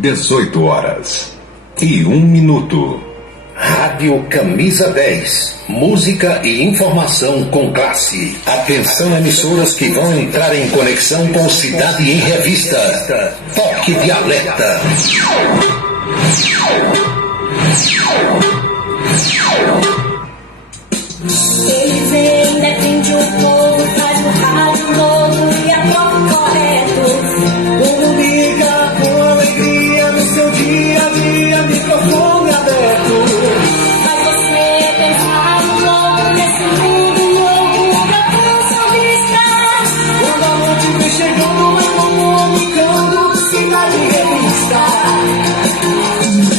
18h01. Rádio Camisa 10. Música e informação com classe. Atenção, emissoras que vão entrar em conexão com Cidade em Revista. Toque de alerta. Ele vem, defende o povo, traz o rádio novo e a toque correto. Comunica com alegria no seu dia a dia, microfone aberto. Faz você pensar no louco, nesse mundo louco da canção vista. Quando a noite vem chegando, vai comunicando, Cidade em Revista.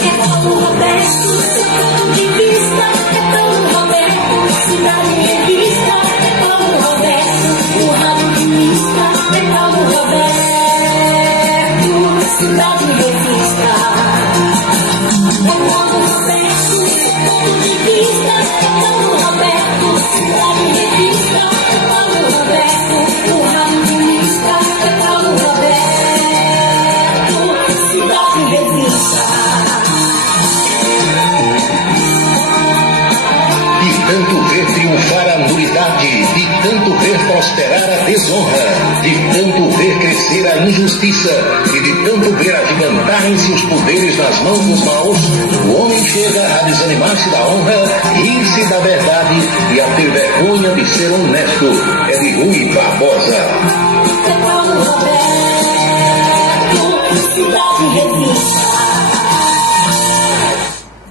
É Paulo Roberto, seu ponto de vista. É Paulo Roberto, Cidade em Revista. É Paulo Roberto, o rádio de vista. É Paulo Roberto, Cidade em Revista. É Paulo Roberto, seu ponto de vista. É Paulo Roberto, Cidade em Revista. É Paulo Roberto, o rádio de vista. É Paulo Roberto, Cidade em Revista. De tanto ver triunfar a nulidade, de tanto ver prosperar a desonra, de tanto ver crescer a injustiça e de tanto ver agigantarem-se os poderes nas mãos dos maus, o homem chega a desanimar-se da honra, rir-se da verdade e a ter vergonha de ser honesto. É de Rui Barbosa. É Paulo Roberto, Cidade em Revista.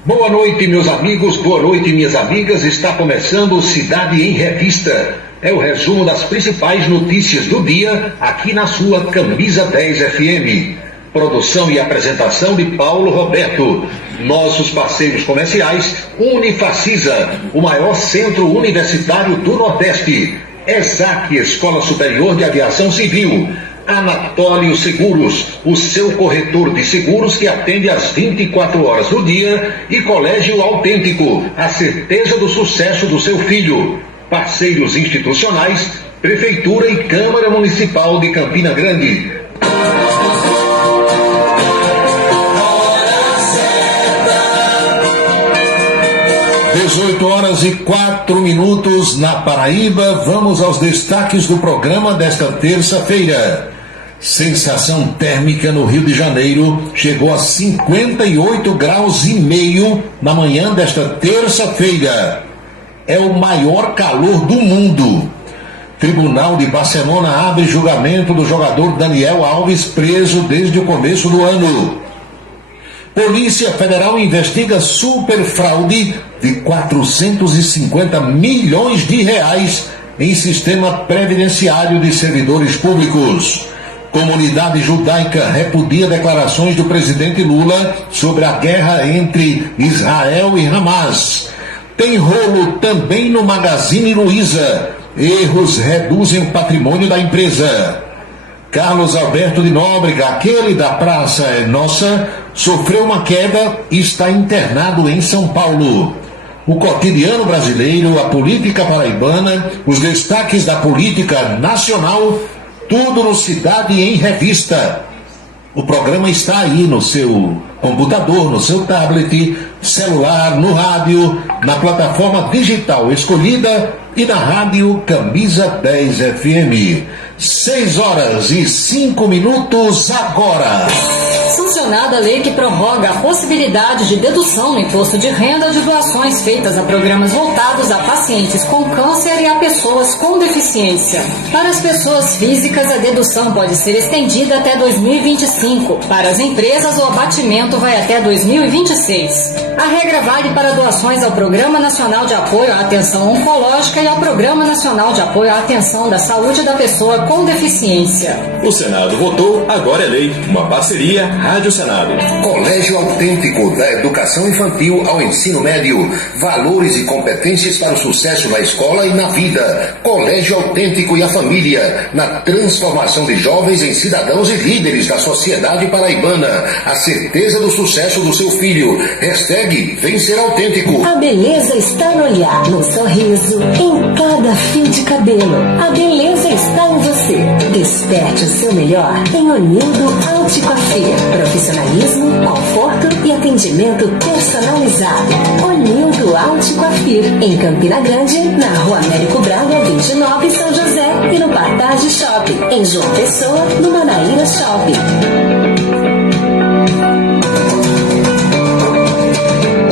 Boa noite, meus amigos, boa noite, minhas amigas. Está começando Cidade em Revista. É o resumo das principais notícias do dia aqui na sua Camisa 10 FM. Produção e apresentação de Paulo Roberto. Nossos parceiros comerciais: Unifacisa, o maior centro universitário do Nordeste. ESAC, Escola Superior de Aviação Civil. Anatólio Seguros, o seu corretor de seguros que atende às 24 horas do dia, e Colégio Autêntico, a certeza do sucesso do seu filho. Parceiros institucionais: Prefeitura e Câmara Municipal de Campina Grande. (18h04) na Paraíba. Vamos aos destaques do programa desta terça-feira. Sensação térmica no Rio de Janeiro chegou a 58,5 graus na manhã desta terça-feira. É o maior calor do mundo. Tribunal de Barcelona abre julgamento do jogador Daniel Alves, preso desde o começo do ano. Polícia Federal investiga superfraude de 450 milhões de reais em sistema previdenciário de servidores públicos. Comunidade judaica repudia declarações do presidente Lula sobre a guerra entre Israel e Hamas. Tem rolo também no Magazine Luiza. Erros reduzem o patrimônio da empresa. Carlos Alberto de Nóbrega, aquele da Praça é Nossa, sofreu uma queda e está internado em São Paulo. O cotidiano brasileiro, a política paraibana, os destaques da política nacional, tudo no Cidade em Revista. O programa está aí no seu computador, no seu tablet, celular, no rádio, na plataforma digital escolhida e na rádio Camisa 10 FM. 6h05 agora. Sancionada a lei que prorroga a possibilidade de dedução no imposto de renda de doações feitas a programas voltados a pacientes com câncer e a pessoas com deficiência. Para as pessoas físicas, a dedução pode ser estendida até 2025. Para as empresas, o abatimento vai até 2026. A regra vale para doações ao Programa Nacional de Apoio à Atenção Oncológica e ao Programa Nacional de Apoio à Atenção da Saúde da Pessoa com Deficiência. O Senado votou, agora é lei. Uma parceria Rádio Senado. Colégio Autêntico, da educação infantil ao ensino médio. Valores e competências para o sucesso na escola e na vida. Colégio Autêntico e a família, na transformação de jovens em cidadãos e líderes da sociedade paraibana. A certeza do sucesso do seu filho. Hashtag Vencer Autêntico. A beleza está no olhar, no sorriso, em cada fio de cabelo. A beleza está em você. Desperte o seu melhor em Onildo Alto Coiffure. Profissionalismo, conforto e atendimento personalizado. Olinto Auto Coiffure, em Campina Grande, na Rua Américo Braga, 29, São José, e no Partage Shopping, em João Pessoa, no Manaíra Shopping.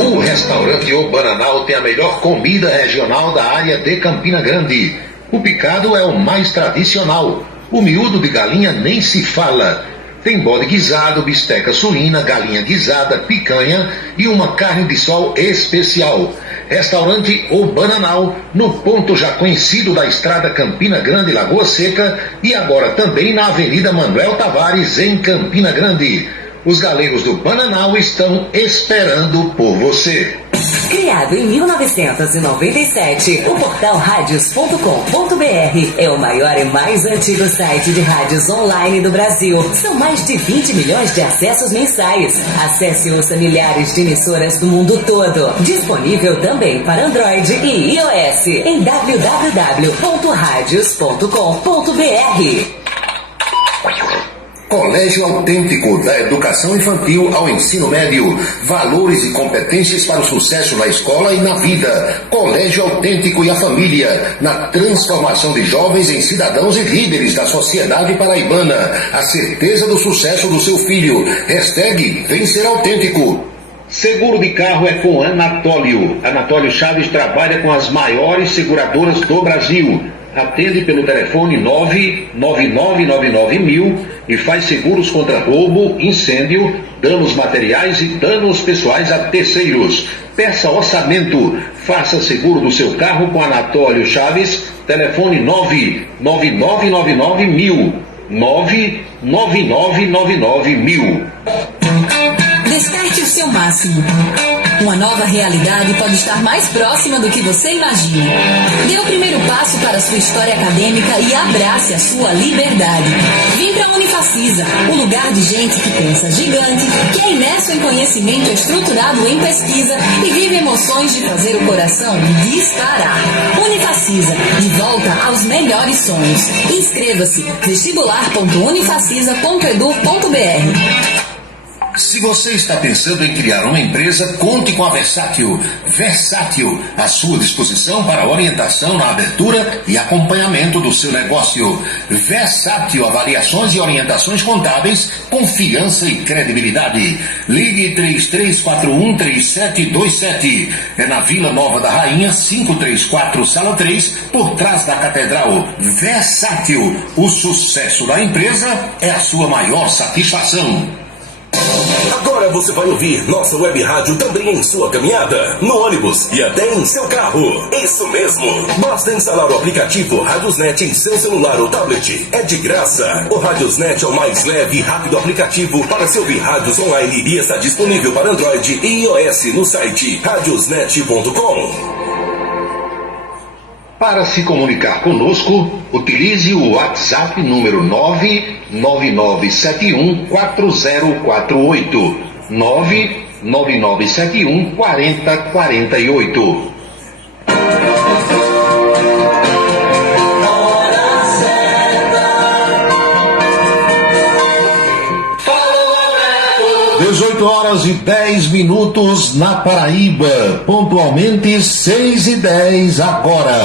O restaurante O Bananal tem a melhor comida regional da área de Campina Grande. O picado é o mais tradicional. O miúdo de galinha nem se fala. Tem bode guisado, bisteca suína, galinha guisada, picanha e uma carne de sol especial. Restaurante O Bananal, no ponto já conhecido da estrada Campina Grande Lagoa Seca e agora também na Avenida Manuel Tavares, em Campina Grande. Os galegos do Bananal estão esperando por você. Criado em 1997, o portal radios.com.br é o maior e mais antigo site de rádios online do Brasil. São mais de 20 milhões de acessos mensais. Acesse e ouça milhares de emissoras do mundo todo. Disponível também para Android e iOS em www.radios.com.br. Colégio Autêntico, da educação infantil ao ensino médio. Valores e competências para o sucesso na escola e na vida. Colégio Autêntico e a família, na transformação de jovens em cidadãos e líderes da sociedade paraibana. A certeza do sucesso do seu filho. Hashtag Vem Ser Autêntico. Seguro de carro é com Anatólio. Anatólio Chaves trabalha com as maiores seguradoras do Brasil. Atende pelo telefone 99999.000 e faz seguros contra roubo, incêndio, danos materiais e danos pessoais a terceiros. Peça orçamento. Faça seguro do seu carro com Anatólio Chaves. Telefone 99999.000. 99999.000. Desperte o seu máximo. Uma nova realidade pode estar mais próxima do que você imagina. Dê o primeiro passo para a sua história acadêmica e abrace a sua liberdade. Vem para a Unifacisa, o lugar de gente que pensa gigante, que é imerso em conhecimento estruturado em pesquisa e vive emoções de fazer o coração disparar. Unifacisa, de volta aos melhores sonhos. Inscreva-se vestibular.unifacisa.edu.br. Se você está pensando em criar uma empresa, conte com a Versátil. Versátil, à sua disposição para orientação na abertura e acompanhamento do seu negócio. Versátil, avaliações e orientações contábeis, confiança e credibilidade. Ligue 33413727. É na Vila Nova da Rainha, 534, Sala 3, por trás da Catedral. Versátil, o sucesso da empresa é a sua maior satisfação. Agora você vai ouvir nossa web rádio também em sua caminhada, no ônibus e até em seu carro. Isso mesmo. Basta instalar o aplicativo Radiosnet em seu celular ou tablet. É de graça. O Radiosnet é o mais leve e rápido aplicativo para se ouvir rádios online e está disponível para Android e iOS no site radiosnet.com. Para se comunicar conosco, utilize o WhatsApp número 999714048. 999714048. 18h10 na Paraíba, pontualmente 6h10 agora.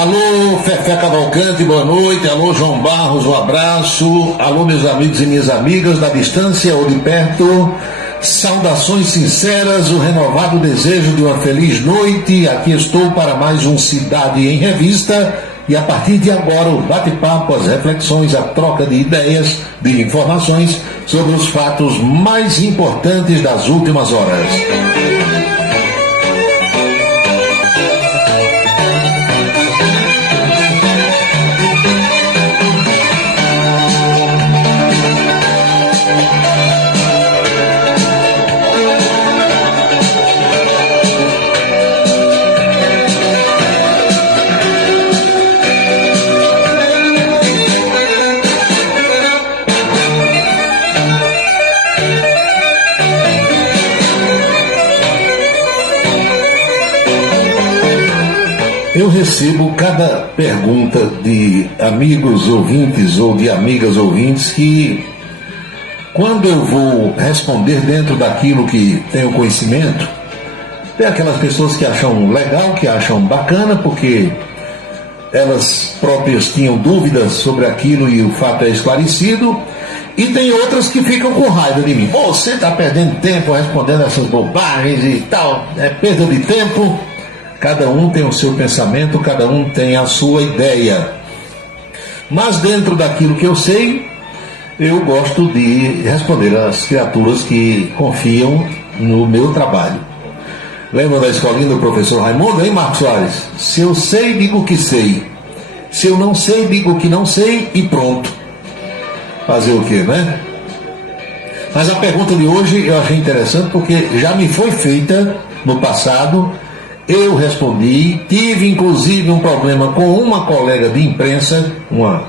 Alô, Fefé Cavalcante, boa noite. Alô, João Barros, um abraço. Alô, meus amigos e minhas amigas, da distância ou de perto. Saudações sinceras, o renovado desejo de uma feliz noite. Aqui estou para mais um Cidade em Revista. E a partir de agora, o bate-papo, as reflexões, a troca de ideias, de informações sobre os fatos mais importantes das últimas horas. recebo cada pergunta de amigos ouvintes ou de amigas ouvintes que, quando eu vou responder dentro daquilo que tenho conhecimento, tem aquelas pessoas que acham legal, que acham bacana, porque elas próprias tinham dúvidas sobre aquilo e o fato é esclarecido, e tem outras que ficam com raiva de mim. Você está perdendo tempo respondendo essas bobagens e tal, é perda de tempo. Cada um tem o seu pensamento, cada um tem a sua ideia. Mas dentro daquilo que eu sei, eu gosto de responder às criaturas que confiam no meu trabalho. Lembra da escolinha do professor Raimundo, hein, Marcos Soares? Se eu sei, digo que sei. Se eu não sei, digo que não sei e pronto. Fazer o quê, né? Mas a pergunta de hoje eu achei interessante porque já me foi feita no passado, eu respondi, tive inclusive um problema com uma colega de imprensa, uma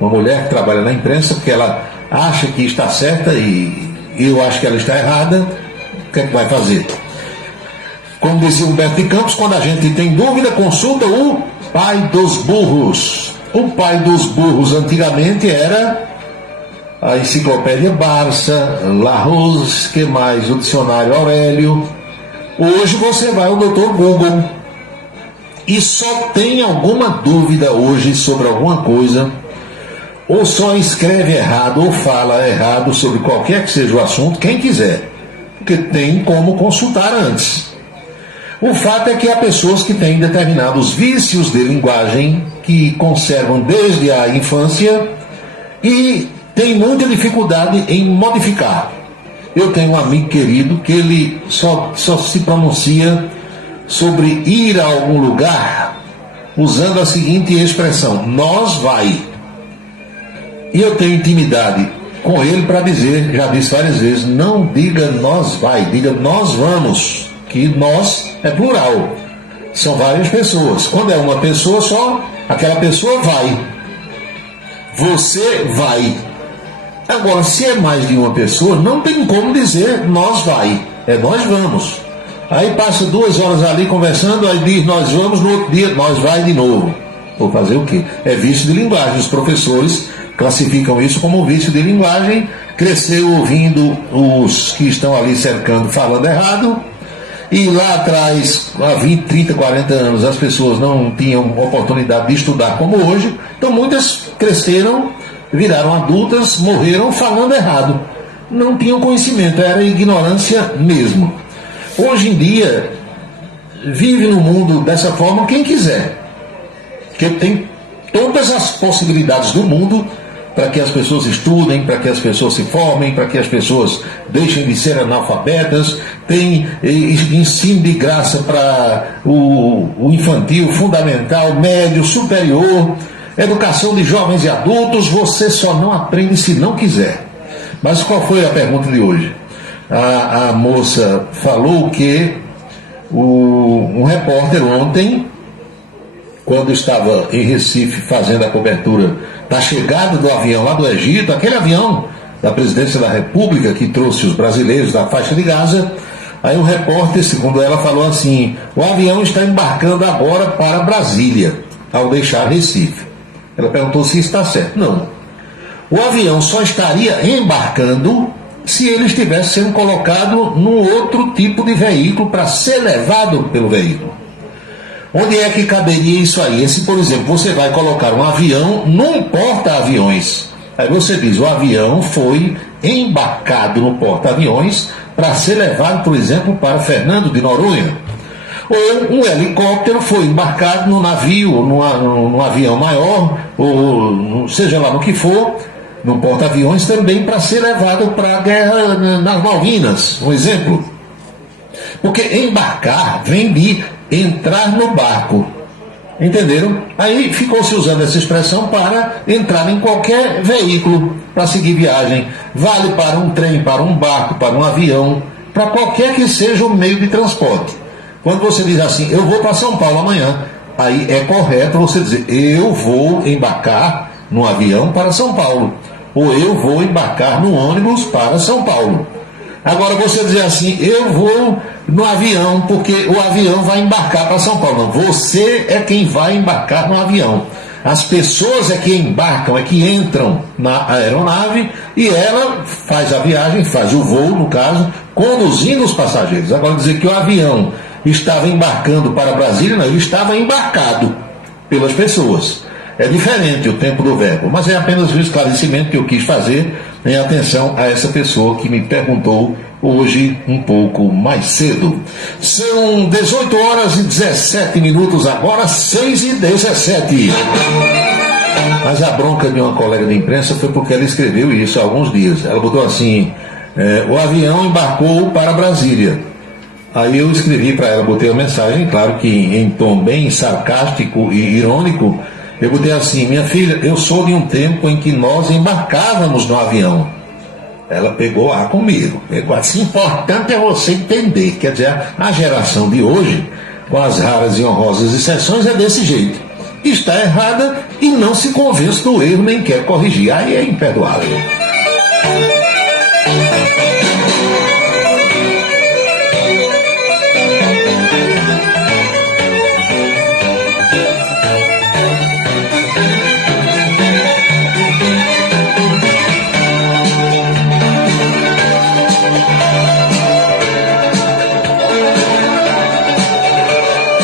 mulher que trabalha na imprensa, porque ela acha que está certa e eu acho que ela está errada. O que é que vai fazer? Como dizia Humberto de Campos, quando a gente tem dúvida, consulta o pai dos burros. O pai dos burros antigamente era a enciclopédia Barça, Larousse, que mais? O dicionário Aurélio. Hoje você vai ao Dr. Google e só tem alguma dúvida hoje sobre alguma coisa, ou só escreve errado ou fala errado sobre qualquer que seja o assunto, quem quiser, porque tem como consultar antes. O fato é que há pessoas que têm determinados vícios de linguagem que conservam desde a infância e têm muita dificuldade em modificar. Eu tenho um amigo querido que ele só se pronuncia sobre ir a algum lugar usando a seguinte expressão: nós vai. E eu tenho intimidade com ele para dizer, já disse várias vezes, não diga nós vai, diga nós vamos. Que nós é plural, são várias pessoas. Quando é uma pessoa só, aquela pessoa vai, você vai. Agora, se é mais de uma pessoa, não tem como dizer nós vai, é nós vamos. Aí passa 2 horas ali conversando, aí diz nós vamos, no outro dia nós vai de novo. Vou fazer o quê? É vício de linguagem. Os professores classificam isso como vício de linguagem. Cresceu ouvindo os que estão ali cercando falando errado. E lá atrás, há 20, 30, 40 anos, as pessoas não tinham oportunidade de estudar como hoje, então muitas cresceram, viraram adultas, morreram falando errado. Não tinham conhecimento, era ignorância mesmo. Hoje em dia, vive no mundo dessa forma quem quiser, que tem todas as possibilidades do mundo para que as pessoas estudem, para que as pessoas se formem, para que as pessoas deixem de ser analfabetas. Tem ensino de graça para o infantil, fundamental, médio, superior, educação de jovens e adultos. Você só não aprende se não quiser. Mas qual foi a pergunta de hoje? A moça falou que um repórter ontem, quando estava em Recife fazendo a cobertura da chegada do avião lá do Egito, aquele avião da Presidência da República que trouxe os brasileiros da faixa de Gaza, aí o repórter, segundo ela, falou assim: o avião está embarcando agora para Brasília, ao deixar Recife. Ela perguntou se está certo. Não. O avião só estaria embarcando se ele estivesse sendo colocado num outro tipo de veículo para ser levado pelo veículo. Onde é que caberia isso aí? Se, por exemplo, você vai colocar um avião num porta-aviões, aí você diz, o avião foi embarcado no porta-aviões para ser levado, por exemplo, para Fernando de Noronha. Ou um helicóptero foi embarcado no navio, num avião maior, ou seja lá no que for, no porta-aviões também para ser levado para a guerra nas Malvinas, um exemplo. Porque embarcar vem de entrar no barco, entenderam? Aí ficou-se usando essa expressão para entrar em qualquer veículo para seguir viagem. Vale para um trem, para um barco, para um avião, para qualquer que seja o meio de transporte. Quando você diz assim, eu vou para São Paulo amanhã, aí é correto você dizer, eu vou embarcar no avião para São Paulo, ou eu vou embarcar no ônibus para São Paulo. Agora você dizer assim, eu vou no avião porque o avião vai embarcar para São Paulo. Não, você é quem vai embarcar no avião. As pessoas é que embarcam, é que entram na aeronave e ela faz a viagem, faz o voo, no caso, conduzindo os passageiros. Agora dizer que o avião estava embarcando para Brasília, não, ele estava embarcado pelas pessoas. É diferente o tempo do verbo, mas é apenas um esclarecimento que eu quis fazer em atenção a essa pessoa que me perguntou hoje um pouco mais cedo. São 18 horas e 17 minutos agora, 6h17. Mas a bronca de uma colega de imprensa foi porque ela escreveu isso há alguns dias. Ela botou assim, o avião embarcou para Brasília. Aí eu escrevi para ela, botei a mensagem, claro que em tom bem sarcástico e irônico, eu botei assim, minha filha, eu sou de um tempo em que nós embarcávamos no avião. Ela pegou comigo, pegou assim, importante é você entender, quer dizer, a geração de hoje, com as raras e honrosas exceções, é desse jeito. Está errada e não se convence do erro, nem quer corrigir, aí é imperdoável.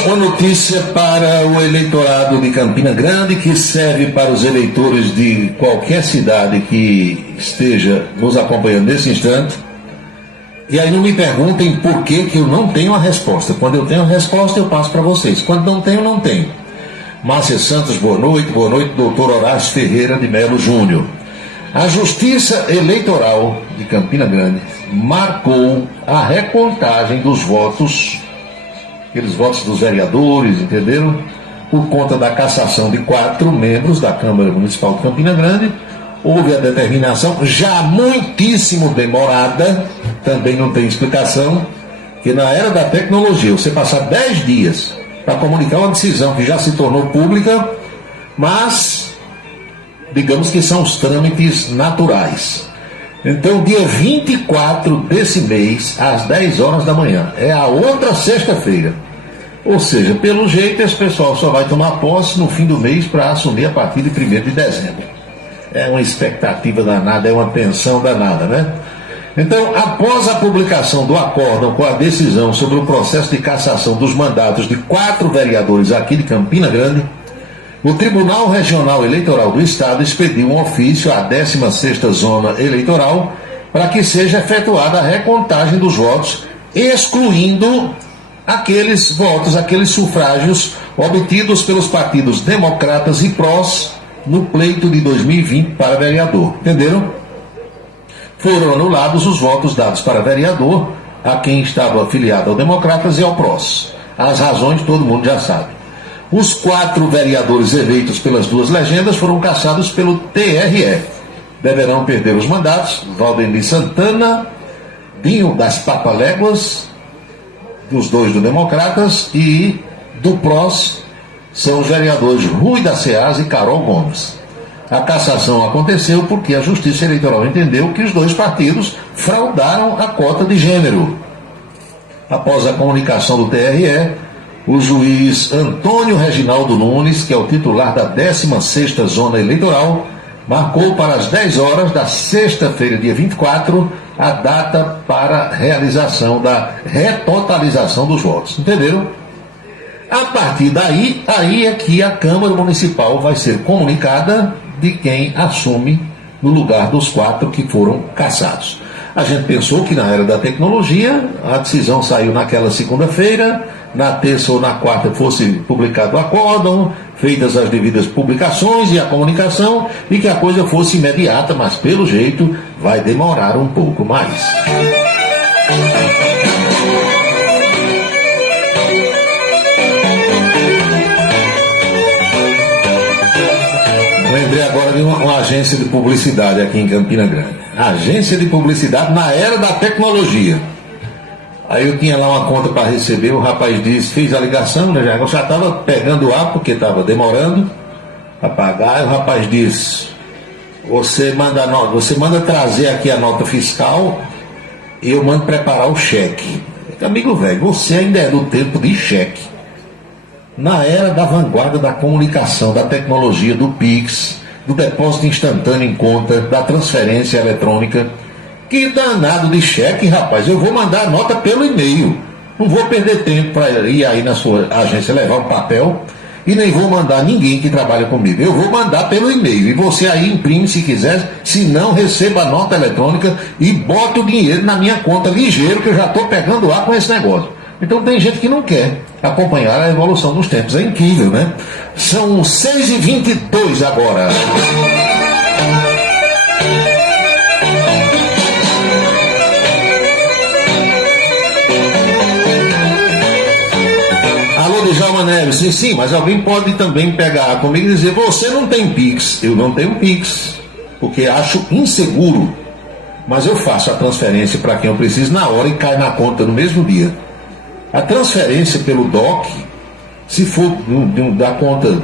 Uma notícia para o eleitorado de Campina Grande, que serve para os eleitores de qualquer cidade que esteja nos acompanhando nesse instante. E aí não me perguntem por que eu não tenho a resposta. Quando eu tenho a resposta, eu passo para vocês. Quando não tenho, não tenho. Márcia Santos, boa noite, doutor Horácio Ferreira de Melo Júnior. A Justiça Eleitoral de Campina Grande marcou a recontagem dos votos, aqueles votos dos vereadores, entenderam? Por conta da cassação de 4 membros da Câmara Municipal de Campina Grande, houve a determinação, já muitíssimo demorada, também não tem explicação, que na era da tecnologia, você passar 10 dias para comunicar uma decisão que já se tornou pública, mas, digamos que são os trâmites naturais. Então, dia 24 desse mês, às 10 horas da manhã, é a outra sexta-feira. Ou seja, pelo jeito, esse pessoal só vai tomar posse no fim do mês para assumir a partir de 1º de dezembro. É uma expectativa danada, é uma tensão danada, né? Então, após a publicação do acórdão com a decisão sobre o processo de cassação dos mandatos de 4 vereadores aqui de Campina Grande, o Tribunal Regional Eleitoral do Estado expediu um ofício à 16ª Zona Eleitoral para que seja efetuada a recontagem dos votos, excluindo aqueles votos, aqueles sufrágios obtidos pelos partidos democratas e prós no pleito de 2020 para vereador. Entenderam? Foram anulados os votos dados para vereador a quem estava afiliado ao Democratas e ao PROS. As razões todo mundo já sabe. Os 4 vereadores eleitos pelas 2 legendas foram cassados pelo TRE. Deverão perder os mandatos Valdemir Santana, Dinho das Papaléguas, dos 2 do Democratas, e do PROS são os vereadores Rui da Ceasa e Carol Gomes. A cassação aconteceu porque a Justiça Eleitoral entendeu que os 2 partidos fraudaram a cota de gênero. Após a comunicação do TRE, o juiz Antônio Reginaldo Nunes, que é o titular da 16ª Zona Eleitoral, marcou para as 10 horas da sexta-feira, dia 24, a data para a realização da retotalização dos votos. Entenderam? A partir daí, aí é que a Câmara Municipal vai ser comunicada de quem assume no lugar dos 4 que foram cassados. A gente pensou que na era da tecnologia, a decisão saiu naquela segunda-feira, na terça ou na quarta fosse publicado o acórdão, feitas as devidas publicações e a comunicação, e que a coisa fosse imediata, mas pelo jeito vai demorar um pouco mais. Lembrei agora de uma agência de publicidade aqui em Campina Grande. Agência de publicidade na era da tecnologia. Aí eu tinha lá uma conta para receber, o rapaz disse, fez a ligação, né, já estava pegando ar porque estava demorando a pagar. Aí o rapaz disse, você manda trazer aqui a nota fiscal eu mando preparar o cheque. Amigo velho, você ainda é do tempo de cheque. Na era da vanguarda da comunicação, da tecnologia, do Pix, do depósito instantâneo em conta, da transferência eletrônica. Que danado de cheque, rapaz. Eu vou mandar a nota pelo e-mail. Não vou perder tempo para ir aí na sua agência levar um papel e nem vou mandar ninguém que trabalha comigo. Eu vou mandar pelo e-mail e você aí imprime se quiser, se não, receba a nota eletrônica e bota o dinheiro na minha conta ligeiro, que eu já estou pegando lá com esse negócio. Então tem gente que não quer acompanhar a evolução dos tempos. É incrível, né? São 6h22 agora. Djalma Neves, sim, mas alguém pode também pegar comigo e dizer: você não tem Pix. Eu não tenho Pix, porque acho inseguro, mas eu faço a transferência para quem eu preciso na hora e cai na conta no mesmo dia. A transferência pelo DOC, se for da conta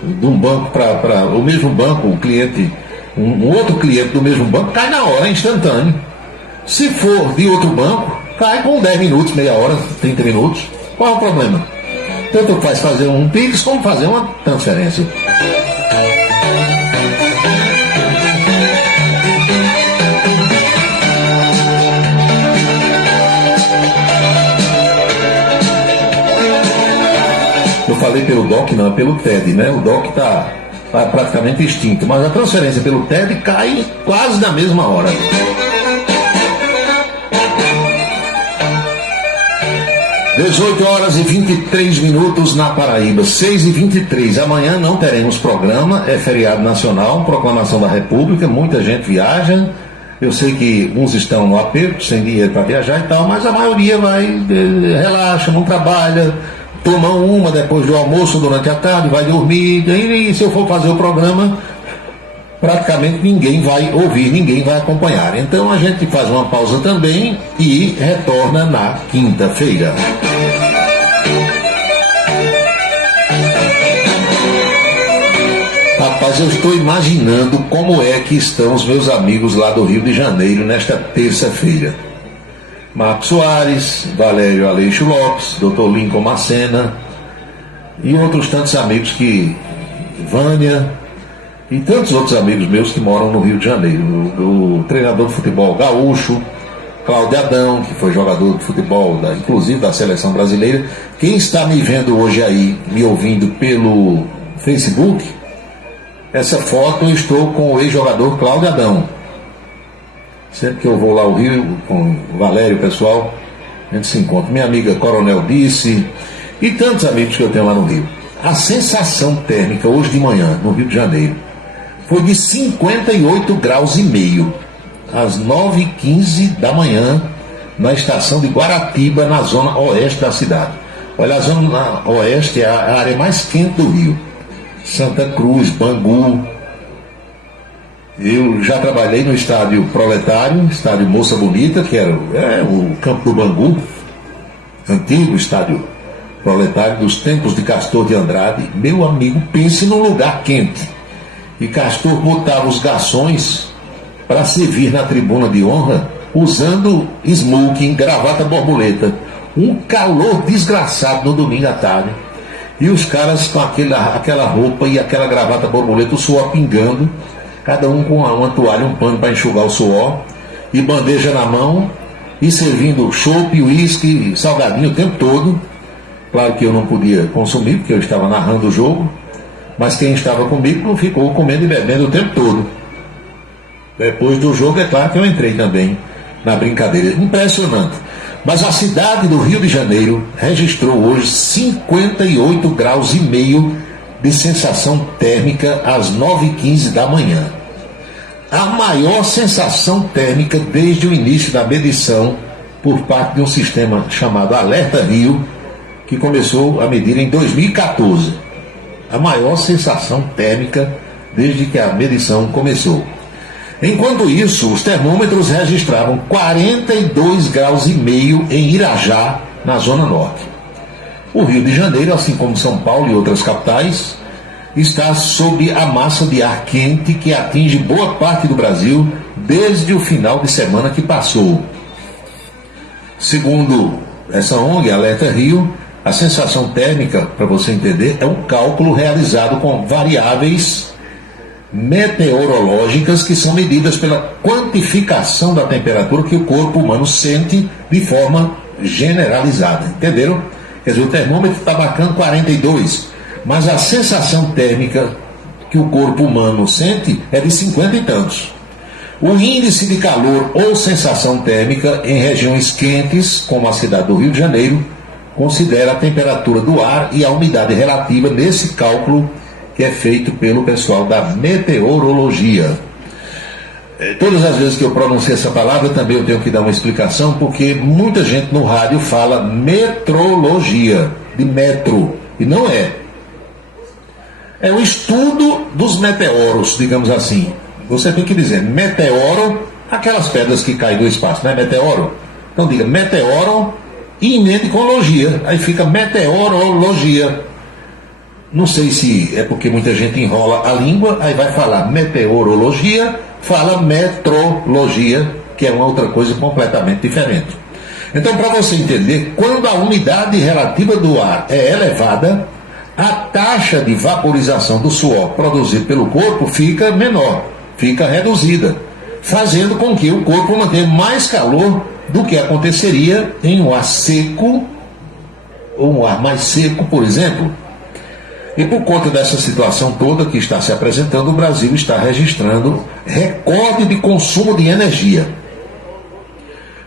de um banco para o mesmo banco, o cliente, um outro cliente do mesmo banco, cai na hora, é instantâneo. Se for de outro banco, cai com 10 minutos, meia hora, 30 minutos. Qual é o problema? Tanto faz fazer um Pix como fazer uma transferência. Eu falei pelo DOC, não, é pelo TED, né? O DOC está praticamente extinto, mas a transferência pelo TED cai quase na mesma hora. 18h23 na Paraíba, 6h23. Amanhã não teremos programa, é feriado nacional, proclamação da República, muita gente viaja. Eu sei que uns estão no aperto, sem dinheiro para viajar e tal, mas a maioria vai, relaxa, não trabalha, toma uma depois do almoço durante a tarde, vai dormir. E se eu for fazer o programa, praticamente ninguém vai ouvir, ninguém vai acompanhar. Então a gente faz uma pausa também e retorna na quinta-feira. Rapaz, eu estou imaginando como é que estão os meus amigos lá do Rio de Janeiro nesta terça-feira. Marcos Soares, Valério Aleixo Lopes, Dr. Lincoln Macena e outros tantos amigos Vânia e tantos outros amigos meus que moram no Rio de Janeiro. O treinador de futebol gaúcho, Cláudio Adão, que foi jogador de futebol, inclusive da seleção brasileira. Quem está me vendo hoje aí, me ouvindo pelo Facebook, essa foto eu estou com o ex-jogador Cláudio Adão. Sempre que eu vou lá ao Rio, com o Valério, pessoal, a gente se encontra. Minha amiga Coronel Disse e tantos amigos que eu tenho lá no Rio. A sensação térmica hoje de manhã, no Rio de Janeiro, foi de 58 graus e meio, às 9h15 da manhã, na estação de Guaratiba, na zona oeste da cidade. Olha, a zona oeste é a área mais quente do Rio. Santa Cruz, Bangu. Eu já trabalhei no estádio Proletário, estádio Moça Bonita, que era o campo do Bangu, antigo estádio Proletário dos tempos de Castor de Andrade. Meu amigo, pense num lugar quente. E Castor botava os garçons para servir na tribuna de honra usando smoking, gravata borboleta. Um calor desgraçado no domingo à tarde. E os caras com aquela roupa e aquela gravata borboleta, o suor pingando, cada um com uma toalha, um pano para enxugar o suor, e bandeja na mão, e servindo chopp, uísque, salgadinho o tempo todo. Claro que eu não podia consumir, porque eu estava narrando o jogo, mas quem estava comigo não ficou comendo e bebendo o tempo todo. Depois do jogo, é claro que eu entrei também na brincadeira. Impressionante. Mas a cidade do Rio de Janeiro registrou hoje 58 graus e meio de sensação térmica às 9h15 da manhã. A maior sensação térmica desde o início da medição por parte de um sistema chamado Alerta Rio, que começou a medir em 2014. A maior sensação térmica desde que a medição começou. Enquanto isso, os termômetros registravam 42 graus e meio em Irajá, na Zona Norte. O Rio de Janeiro, assim como São Paulo e outras capitais, está sob a massa de ar quente que atinge boa parte do Brasil desde o final de semana que passou. Segundo essa ONG, Alerta Rio, a sensação térmica, para você entender, é um cálculo realizado com variáveis meteorológicas que são medidas pela quantificação da temperatura que o corpo humano sente de forma generalizada. Entenderam? Quer dizer, o termômetro está marcando 42, mas a sensação térmica que o corpo humano sente é de 50 e tantos. O índice de calor ou sensação térmica em regiões quentes, como a cidade do Rio de Janeiro, considera a temperatura do ar e a umidade relativa nesse cálculo que é feito pelo pessoal da meteorologia. Todas as vezes que eu pronuncio essa palavra também eu tenho que dar uma explicação, porque muita gente no rádio fala metrologia, de metro, e não é. É o estudo dos meteoros, digamos assim. Você tem que dizer meteoro, aquelas pedras que caem do espaço, não é meteoro? Então diga meteoro e emende com logia, aí fica meteorologia. Não sei se é porque muita gente enrola a língua, aí vai falar meteorologia, fala metrologia, que é uma outra coisa completamente diferente. Então, para você entender, quando a umidade relativa do ar é elevada, a taxa de vaporização do suor produzido pelo corpo fica menor, fica reduzida, fazendo com que o corpo mantenha mais calor do que aconteceria em um ar seco, ou um ar mais seco, por exemplo. E por conta dessa situação toda que está se apresentando, o Brasil está registrando recorde de consumo de energia.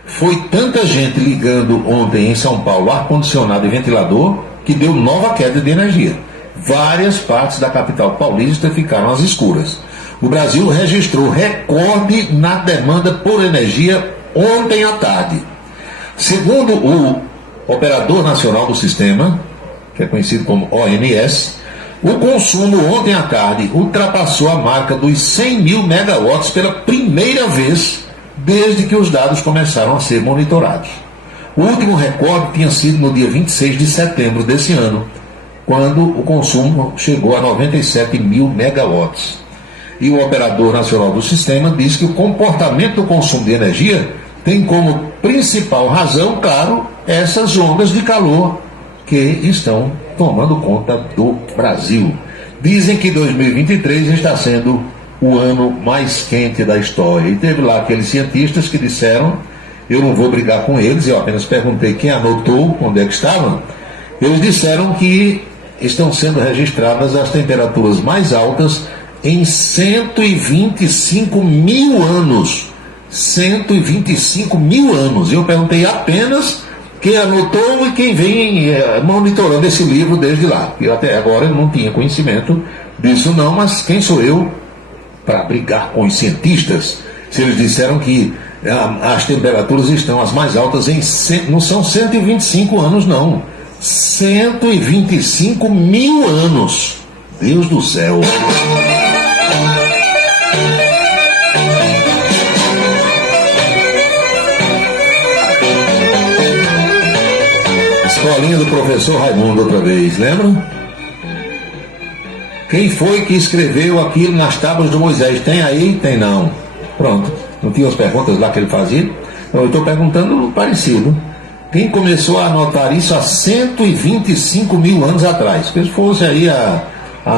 Foi tanta gente ligando ontem em São Paulo ar-condicionado e ventilador que deu nova queda de energia. Várias partes da capital paulista ficaram às escuras. O Brasil registrou recorde na demanda por energia ontem à tarde. Segundo o Operador Nacional do Sistema, que é conhecido como ONS, o consumo ontem à tarde ultrapassou a marca dos 100 mil megawatts pela primeira vez desde que os dados começaram a ser monitorados. O último recorde tinha sido no dia 26 de setembro desse ano, quando o consumo chegou a 97 mil megawatts. E o Operador Nacional do Sistema diz que o comportamento do consumo de energia tem como principal razão, claro, essas ondas de calor que estão tomando conta do Brasil. Dizem que 2023 está sendo o ano mais quente da história. E teve lá aqueles cientistas que disseram, eu não vou brigar com eles, eu apenas perguntei quem anotou, onde é que estavam. Eles disseram que estão sendo registradas as temperaturas mais altas em 125 mil anos. 125 mil anos. Eu perguntei apenas quem anotou e quem vem monitorando esse livro desde lá. Eu até agora não tinha conhecimento disso não, mas quem sou eu para brigar com os cientistas? Se eles disseram que as temperaturas estão as mais altas não são 125 anos não, 125 mil anos. Deus do céu. Escolinha do professor Raimundo outra vez, lembra? Quem foi que escreveu aquilo nas tábuas do Moisés? Tem aí? Tem não. Pronto. Não tinha as perguntas lá que ele fazia? Então, eu estou perguntando parecido. Quem começou a anotar isso há 125 mil anos atrás? Se fosse aí há